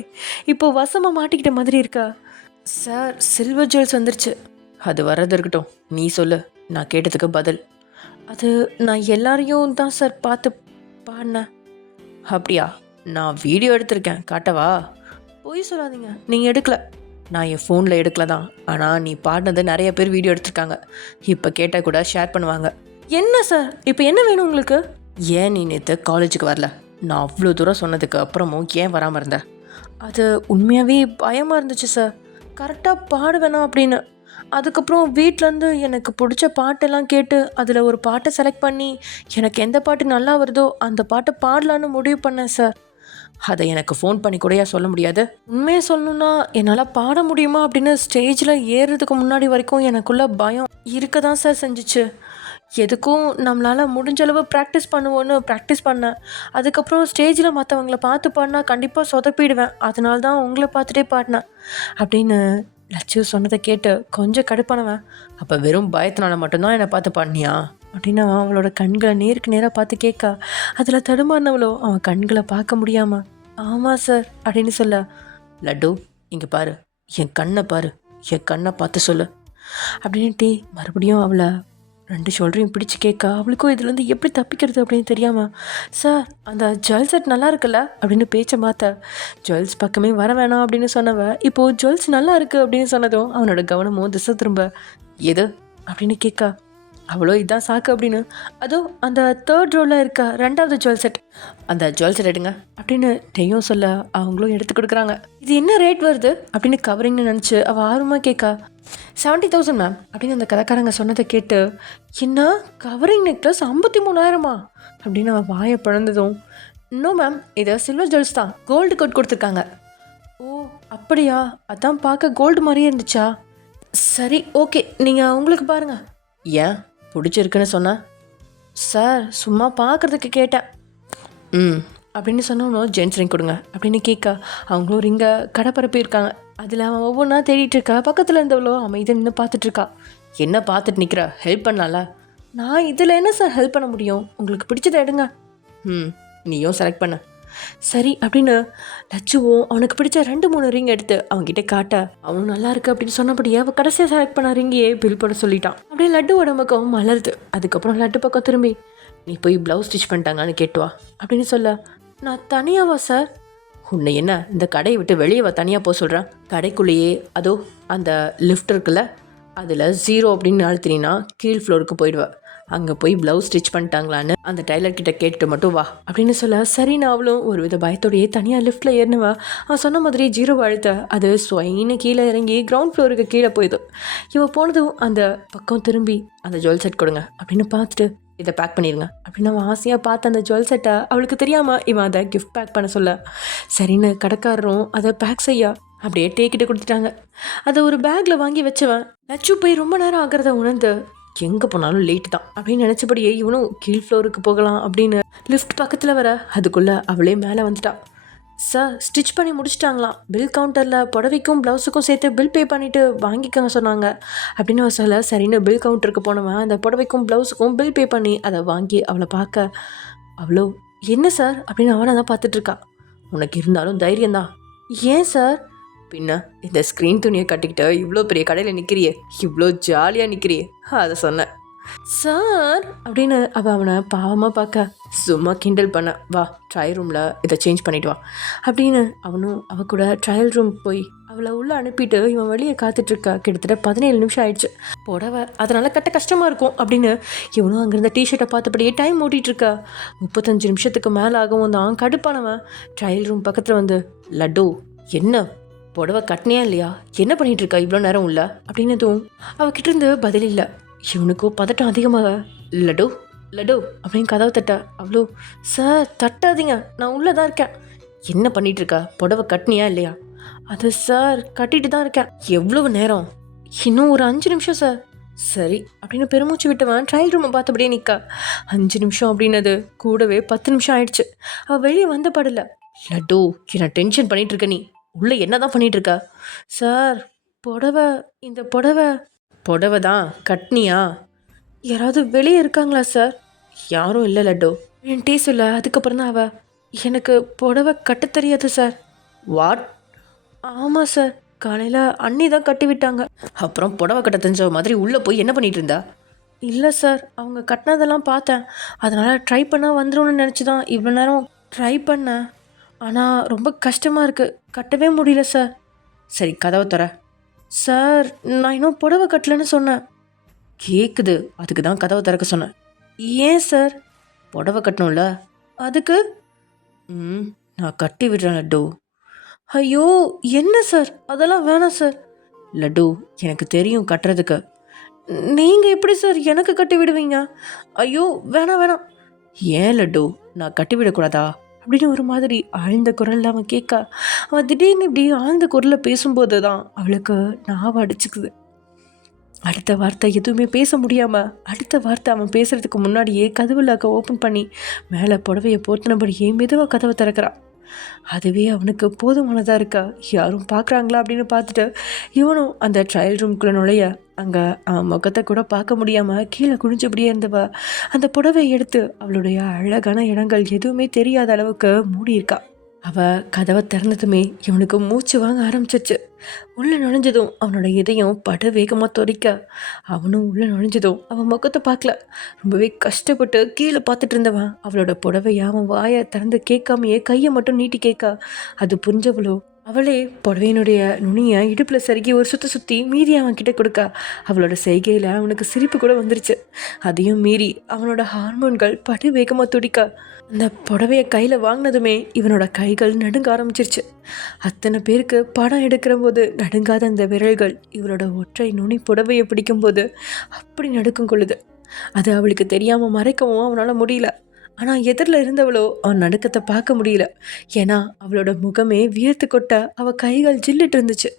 இப்போ வசமாக மாட்டிக்கிட்ட மாதிரி இருக்கா. சார் சில்வர் ஜுவல்ஸ் வந்துருச்சு. அது வர்றது இருக்கட்டும், நீ சொல்லு, நான் கேட்டதுக்கு பதில். அது நான் எல்லாரையும் தான் சார் பார்த்து பாடினேன். அப்படியா? நான் வீடியோ எடுத்திருக்கேன், காட்டவா? போய் சொல்லாதீங்க, நீங்கள் எடுக்கல. நான் என் ஃபோனில் எடுக்கல தான், ஆனால் நீ பாடினது நிறைய பேர் வீடியோ எடுத்திருக்காங்க. இப்போ கேட்டால் கூட ஷேர் பண்ணுவாங்க. என்ன சார் இப்போ என்ன வேணும் உங்களுக்கு? ஏன் நீ நேற்று காலேஜுக்கு வரல? நான் அவ்வளோ தூரம் சொன்னதுக்கு அப்புறமும் ஏன் வராமல் இருந்த? அது உண்மையாகவே பயமாக இருந்துச்சு சார், கரெக்டாக பாட வேணாம் அப்படின்னு. அதுக்கப்புறம் வீட்டிலேருந்து எனக்கு பிடிச்ச பாட்டெல்லாம் கேட்டு அதில் ஒரு பாட்டை செலக்ட் பண்ணி எனக்கு எந்த பாட்டு நல்லா வருதோ அந்த பாட்டை பாடலான்னு முடிவு பண்ணேன் சார். அதை எனக்கு ஃபோன் பண்ணி கூடயா சொல்ல முடியாது? உண்மையை சொல்லணுன்னா என்னால் பாட முடியுமா அப்படின்னு ஸ்டேஜில் ஏறுறதுக்கு முன்னாடி வரைக்கும் எனக்குள்ள பயம் இருக்க தான் சார் செஞ்சிச்சு. எதுக்கும் நம்மளால் முடிஞ்சளவு ப்ராக்டிஸ் பண்ணுவோன்னு ப்ராக்டிஸ் பண்ணேன். அதுக்கப்புறம் ஸ்டேஜில் மற்றவங்கள பார்த்து பாடினா கண்டிப்பாக சொதப்பிடுவேன், அதனால தான் உங்களை பார்த்துட்டே பாடினேன் அப்படின்னு லட்சு சொன்னதை கேட்டு கொஞ்சம் கடுப்பானவன், அப்போ வெறும் பயத்தினால மட்டும்தான் என்னை பார்த்து பாடினியா அப்படின்னு அவளோட கண்களை நேருக்கு நேராக பார்த்து கேட்க, அதில் தடுமாறினவளோ அவன் கண்களை பார்க்க முடியாமல், ஆமாம் சார் அப்படின்னு சொல்ல, லட்டு இங்கே பாரு, என் கண்ணை பாரு, என் கண்ணை பார்த்து சொல்லு அப்படின்ட்டு மறுபடியும் அவளை 2 ஷோல்டரையும் பிடிச்சி கேட்க, அவளுக்கும் இதுலேருந்து எப்படி தப்பிக்கிறது அப்படின்னு தெரியாமல், சார் அந்த ஜுவல் செட் நல்லா இருக்குல்ல அப்படின்னு பேச்சை மாற்ற, ஜுவல்ஸ் பக்கமே வர வேணாம் அப்படின்னு சொன்னவ இப்போது ஜுவல்ஸ் நல்லா இருக்குது அப்படின்னு சொன்னதும் அவனோட கவனமும் திசை திரும்ப, எது அப்படின்னு கேட்க, அவ்வளோ இதான் சாக்கு அப்படின்னு, அதோ அந்த 3rd ரோவில் இருக்க 2வது ஜுவல் செட், அந்த ஜுவல் செட் எடுங்க அப்படின்னு டெய்யும் சொல்ல அவங்களும் எடுத்து கொடுக்குறாங்க. இது என்ன ரேட் வருது அப்படின்னு கவரிங்னு நினச்சி அவள் ஆர்வமாக கேட்க, 70,000 மேம் அப்படின்னு அந்த கடைக்காரங்க சொன்னதை கேட்டு, என்ன கவரிங் நெக்லஸ் 53,000 அப்படின்னு அவன் வாயை பிழந்ததும், இன்னும் மேம் இது சில்வர் ஜுவல்ஸ் தான், கோல்டு கோட் கொடுத்துருக்காங்க. ஓ அப்படியா, அதான் பார்க்க கோல்டு மாதிரியே இருந்துச்சா? சரி ஓகே, நீங்கள் உங்களுக்கு பாருங்கள். ஏன் பிடிச்சிருக்குன்னு சொன்னேன்? சார் சும்மா பார்க்குறதுக்கு கேட்டேன். அப்படின்னு சொன்னோம், ஜென்ஸ் ரிங் கொடுங்க அப்படின்னு கேட்க அவங்களும் ரிங்கை கடை பரப்பியிருக்காங்க. அதில் அவன் ஒவ்வொன்றா தேடிட்டு இருக்கா. பக்கத்தில் இருந்தவளோ அமைதியாக நின்று பார்த்துட்ருக்கா. என்ன பார்த்துட்டு நிற்கிற, ஹெல்ப் பண்ணலாம்ல? நான் இதில் என்ன சார் ஹெல்ப் பண்ண முடியும், உங்களுக்கு பிடிச்சதை எடுங்க. நீயும் செலக்ட் பண்ண. சரி அப்படின்னு லட்சுவும் அவனுக்கு பிடிச்ச 2-3 ரிங் எடுத்து அவன்கிட்ட காட்ட, அவனும் நல்லா இருக்கு அப்படின்னு சொன்னபடியே அவள் கடைசியாக செலக்ட் பண்ண ரிங்கையே பில் போட சொல்லிட்டான். அப்படியே லட்டு உடம்புக்கும் மலருது. அதுக்கப்புறம் லட்டு பக்கம் திரும்பி, நீ போய் ப்ளவுஸ் ஸ்டிச் பண்ணிட்டாங்கன்னு கேட்டுவா அப்படின்னு சொல்ல, நான் தனியாவா சார்? உன்னை என்ன இந்த கடையை விட்டு வெளியே தனியாக போக சொல்கிறேன்? கடைக்குள்ளேயே அதோ அந்த லிஃப்ட் இருக்குல்ல, அதில் 0 அப்படின்னு அழுத்தினா கீழ் ஃப்ளோருக்கு போயிடுவேன். அங்கே போய் ப்ளவுஸ் ஸ்டிச் பண்ணிட்டாங்களான்னு அந்த டைலர்கிட்ட கேட்டுட்டு மட்டும் வா அப்படின்னு சொல்ல, சரின்னு அவளும் ஒரு வித பயத்தோடையே தனியாக லிஃப்ட்டில் ஏறினவா. அவன் சொன்ன மாதிரி 0 அழுத்த அது ஸ்வைன்னு கீழே இறங்கி கிரவுண்ட் ஃப்ளோருக்கு கீழே போயிடுது. இவன் போனதும் அந்த பக்கம் திரும்பி, அந்த ஜுவல் செட் கொடுங்க அப்படின்னு பார்த்துட்டு, இதை பேக் பண்ணிடுங்க அப்படின்னு அவன் ஆசையாக பார்த்து அந்த ஜுவல் செட்டை அவளுக்கு தெரியாமல் இவன் அதை கிஃப்ட் பேக் பண்ண சொல்ல, சரின்னு கடைக்காரரும் அதை பேக் செய்ய அப்படியே டேக்கிட்ட கொடுத்துட்டாங்க. அதை ஒரு பேக்கில் வாங்கி வச்சவன் லட்சு போய் ரொம்ப நேரம் ஆகிறத உணர்ந்து, எங்கே போனாலும் லேட்டு தான் அப்படின்னு நினச்சபடியே இவனும் கீழ் ஃப்ளோருக்கு போகலாம் அப்படின்னு லிஃப்ட் பக்கத்தில் வர அதுக்குள்ளே அவளே மேலே வந்துட்டான். சார் ஸ்டிச் பண்ணி முடிச்சிட்டாங்களாம், பில் கவுண்டரில் புடவைக்கும் ப்ளவுஸுக்கும் சேர்த்து பில் பே பண்ணிவிட்டு வாங்கிக்கங்க சொன்னாங்க அப்படின்னு அவள் சொல்ல, சரின்னு பில் கவுண்டருக்கு போனவன் அந்த புடவைக்கும் ப்ளவுஸுக்கும் பில் பே பண்ணி அதை வாங்கி அவளை பார்க்க, அவ்வளோ என்ன சார் அப்படின்னு அவனை தான் பார்த்துட்ருக்கா. உனக்கு இருந்தாலும் தைரியம்தான். ஏன் சார்? பின்ன இந்த ஸ்க்ரீன் துணியை கட்டிக்கிட்டு இவ்வளோ பெரிய கடையில் நிற்கிறியே, இவ்வளோ ஜாலியாக நிற்கிறியே, அதை சொன்னேன் சார் அப்படின்னு அவனை பாவமாக பார்க்க, சும்மா கிண்டல் பண்ண, வா ட்ரையல் ரூமில் இதை சேஞ்ச் பண்ணிட்டு வா அப்படின்னு அவனும் அவ கூட ட்ரையல் ரூம் போய் அவளை உள்ளே அனுப்பிட்டு இவன் வெளியே காத்துட்ருக்கா. கிட்டத்தட்ட 17 நிமிஷம் ஆயிடுச்சு. புடவை அதனால் கட்ட கஷ்டமாக இருக்கும் அப்படின்னு இவனும் அங்கேருந்த டிஷர்ட்டை பார்த்தபடியே டைம் ஓட்டிகிட்ருக்கா. 35 நிமிஷத்துக்கு மேலே ஆகவும் தான் கடுப்பானவன் ட்ரையல் ரூம் பக்கத்தில் வந்து, லட்டு என்ன புடவை கட்டினியா இல்லையா, என்ன பண்ணிகிட்டு இருக்கா இவ்வளோ நேரம் உள்ள அப்படின்னதும் அவகிட்ட இருந்து பதில் இல்லை. இவனுக்கும் பதட்டம் அதிகமாக, லட்டு லட்டு அப்படின்னு கதவை தட்ட அவ்வளோ, சார் தட்டாதீங்க, நான் உள்ளே தான் இருக்கேன். என்ன பண்ணிட்டு இருக்கா? புடவை கட்டினியா இல்லையா? அது சார் கட்டிட்டு தான் இருக்கேன். எவ்வளவு நேரம்? இன்னும் ஒரு 5 நிமிஷம் சார். சரி அப்படின்னு பெருமூச்சு விட்டவன் ட்ரையல் ரூமை பார்த்தபடியே நிற்கா. 5 நிமிஷம் அப்படின்னது கூடவே 10 நிமிஷம் ஆயிடுச்சு. அவள் வெளியே வந்த பாடல. லட்டு என்ன டென்ஷன் பண்ணிட்டு இருக்க நீ? உள்ளே என்னதான் பண்ணிட்டு இருக்கா? சார் புடவை, இந்த புடவை தான் கட்னியா? யாராவது வெளியே இருக்காங்களா சார்? யாரும் இல்லை லட்டு. என் டீ சொல்ல அதுக்கப்புறம் தான் எனக்கு புடவை கட்ட தெரியாது சார். வாட்? ஆமாம் சார், காலையில் அண்ணி தான் கட்டி விட்டாங்க. அப்புறம் புடவை கட்ட தெரிஞ்ச மாதிரி உள்ளே போய் என்ன பண்ணிட்டு இருந்தா? இல்லை சார், அவங்க கட்டினதெல்லாம் பார்த்தேன், அதனால் ட்ரை பண்ணால் வந்துடும்னு நினச்சி தான் இவ்வளோ நேரம் ட்ரை பண்ணேன். ஆனால் ரொம்ப கஷ்டமாக இருக்குது, கட்டவே முடியல சார். சரி கதவை தர. சார் நான் இன்னும் புடவை கட்டலன்னு சொன்னேன். கேட்குது, அதுக்கு தான் கதவை திறக்க சொன்னேன். ஏன் சார்? புடவை கட்டணும்ல, அதுக்கு. நான் கட்டி விடுறேன் லட்டு. ஐயோ என்ன சார், அதெல்லாம் வேணாம் சார். லட்டு எனக்கு தெரியும் கட்டுறதுக்கு. நீங்கள் எப்படி சார் எனக்கு கட்டி விடுவீங்க? ஐயோ வேணாம் வேணாம். ஏன் லட்டு, நான் கட்டி விடக்கூடாதா அப்படின்னு ஒரு மாதிரி ஆழ்ந்த குரலில் அவன் கேட்க, அவன் திடீர்னு இப்படி ஆழ்ந்த குரலில் பேசும்போது தான் அவளுக்கு நாவ அடிச்சுக்குது. அடுத்த வார்த்தை எதுவுமே பேச முடியாமல், அடுத்த வார்த்தை அவன் பேசுகிறதுக்கு முன்னாடியே கதவுலாக்க ஓப்பன் பண்ணி மேலே புடவையை போர்த்தினபடியே மெதுவாக கதவை திறக்கிறான். அதுவே அவனுக்கு போதுமானதாக இருக்கா, யாரும் பார்க்குறாங்களா அப்படின்னு பார்த்துட்டு இவனும் அந்த ட்ரையல் ரூம்குள்ளே நுழைய அங்கே அவன் முகத்தை கூட பார்க்க முடியாமல் கீழே குனிஞ்சபடியே இருந்தவ அந்த புடவையை எடுத்து அவளுடைய அழகான இடங்கள் எதுவுமே தெரியாத அளவுக்கு மூடியிருக்கா. அவள் கதவை திறந்ததுமே இவனுக்கு மூச்சு வாங்க ஆரம்பிச்சிச்சு. உள்ளே நுழைஞ்சதும் அவனோட இதயம் பட வேகமாக துடிக்க, அவனும் உள்ளே நுழைஞ்சதும் அவன் முகத்தை பார்க்கல. ரொம்பவே கஷ்டப்பட்டு கீழே பார்த்துட்டு இருந்தவன் அவளோட புடவையை அவன் வாயை திறந்து கேட்காமையே கையை மட்டும் நீட்டி கேட்க, அது புரிஞ்சவளோ அவளே புடவையினுடைய நுனியை இடுப்பில் சருகி ஒரு சுற்றி மீறி அவன் கிட்ட கொடுக்க, அவளோட செய்கையில் அவனுக்கு சிரிப்பு கூட வந்துருச்சு. அதையும் மீறி அவனோட ஹார்மோன்கள் படு வேகமாக துடிக்க, அந்த புடவையை கையில் வாங்கினதுமே இவனோட கைகள் நடுங்க ஆரம்பிச்சிருச்சு. அத்தனை பேருக்கு படம் எடுக்கிற போது நடுங்காத அந்த விரல்கள் இவளோட ஒற்றை நுனி புடவையை பிடிக்கும்போது அப்படி நடுக்கம் கொள்ளுது. அது அவளுக்கு தெரியாமல் மறைக்கவும் அவனால் முடியல. ஆனால் எதிரில் இருந்தவளோ அவன் நடுக்கத்தை பார்க்க முடியல. ஏன்னா அவளோட முகமே வியர்த்து கொட்ட, அவள் கைகள் ஜில்லிட்டு இருந்துச்சு.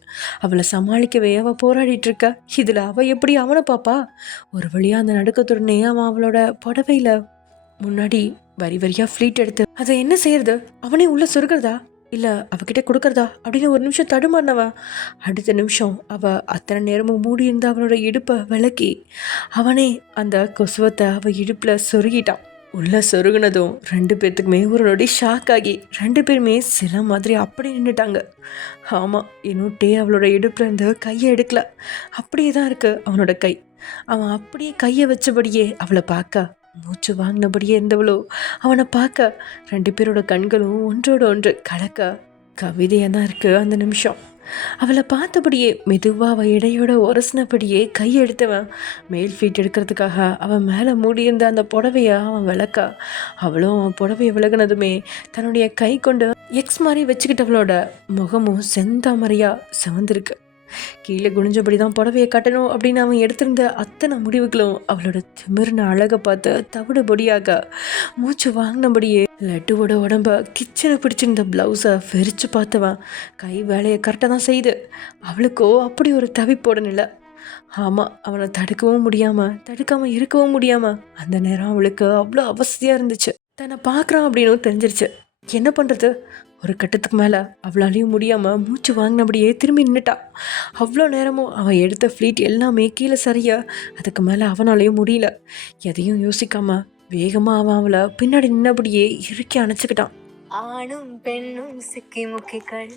அவளை சமாளிக்கவே அவள் போராடிட்டு இருக்க. இதில் அவள் எப்படி அவனை பாப்பா? ஒரு வழியாக அந்த நடுக்கத்துடனே அவன் அவளோட புடவையில் முன்னாடி வரி வரியாக ஃப்ளீட் எடுத்து அதை என்ன செய்யறது, அவனே உள்ளே சொருகிறதா இல்லை அவகிட்ட கொடுக்கறதா அப்படின்னு ஒரு நிமிஷம் தடுமாறினவா. அடுத்த நிமிஷம் அவள் அத்தனை நேரமும் மூடி இருந்த அவனோட இடுப்பை விளக்கி அவனே அந்த கொசுவத்தை அவள் இடுப்பில் சொருகிட்டான். உள்ளே சொருகினதும் 2 பேர்த்துக்குமே ஒரு நொடி ஷாக் ஆகி 2 பேருமே சில மாதிரி அப்படி நின்றுட்டாங்க. ஆமாம், இன்னும் அவளோட இடுப்பில் இருந்து கையை எடுக்கல, அப்படியே தான் இருக்கு அவனோட கை. அவன் அப்படியே கையை வச்சபடியே அவளை பார்க்க, மூச்சு வாங்கினபடியே இருந்தவளோ அவனை பார்க்க, 2 பேரோட கண்களும் ஒன்றோட ஒன்று கலக்க கவிதையாக தான் இருக்கு அந்த நிமிஷம். அவளை பார்த்தபடியே மெதுவாக அவள் இடையோட உரசினபடியே கையெடுத்தவன் மேல் ஃபீட் எடுக்கிறதுக்காக அவன் மேலே மூடியிருந்த அந்த புடவையை அவன் விளக்க, அவளும் அவன் புடவையை விலகினதுமே தன்னுடைய கை கொண்டு எக்ஸ் மாதிரி வச்சுக்கிட்டவளோட முகமும் செந்தாமரையாக சிவந்திருக்கு. கீழே குனிஞ்சபடி தான் புடவையை கட்டணும் அப்படின்னு அவன் எடுத்திருந்த அத்தனை முடிவுகளும் அவளோட திமிர்ன அழகை பார்த்து தவிடு பொடியாக மூச்சு வாங்கினபடியே லட்டுவோட உடம்ப கிச்சனை பிடிச்சிருந்த ப்ளவுஸை வெறிச்சு பார்த்தவன் கை வேலையை கரெக்டாக தான் செய்து. அவளுக்கோ அப்படி ஒரு தவிப்போட நிலை. ஆமாம், அவனை தடுக்கவும் முடியாமல் தடுக்காமல் இருக்கவும் முடியாமல் அந்த நேரம் அவளுக்கு அவ்வளோ அவஸ்தையாக இருந்துச்சு. தன்னை பார்க்குறான் அப்படின்னு தெரிஞ்சிருச்சு. என்ன பண்ணுறது? ஒரு கட்டத்துக்கு மேலே அவளாலையும் முடியாமல் மூச்சு வாங்கினபடியே திரும்பி நின்றுட்டான். அவ்வளோ நேரமும் அவன் எடுத்த ஃப்ளீட் எல்லாமே கீழே சரியா, அதுக்கு மேலே அவனாலையும் முடியல. எதையும் யோசிக்காமல் வேகமாக அவன் அவளை பின்னாடி நின்னபடியே இறுக்கி அணைச்சிக்கிட்டான். ஆணும் பெண்ணும் சிக்கி முக்கிகள்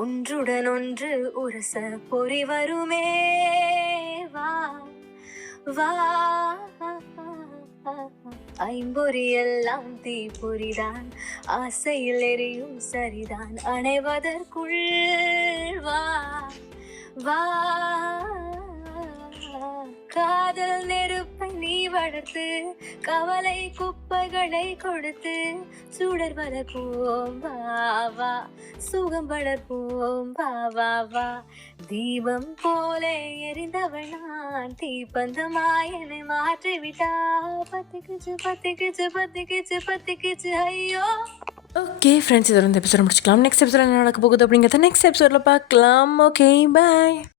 ஒன்றுடன் ஒன்று உரச பொறி வருமே, வா வா, ஐம்பொறி எல்லாம் தீப்பொறிதான், ஆசையில் எரியும் சரிதான், அணைவதற்குள் வா வா, காதல் நெருப்பை நீ வளர்த்து கவலை குப்பைகளை கொடுத்து சுடர் வளர்ப்போம் வா வா, சுகம் வளர்ப்போம் வா வா வா. தீபம் போல எரிந்தவள் நான் தீப்பந்தமாய் என்னை மாற்றிவிட்டா. பத்திக்குச்சு பத்திக்குச்சு பத்திக்குச்சு பத்திக்குச்சு ஐயோ. ஓகே ஃப்ரெண்ட்ஸ், இதோட இந்த எபிசோட முடிச்சுக்கலாம். நெக்ஸ்ட் எபிசோட என்ன நடக்க போகுது அப்படிங்கிறத நெக்ஸ்ட் எபிசோடில் பார்க்கலாம். ஓகே, பாய்.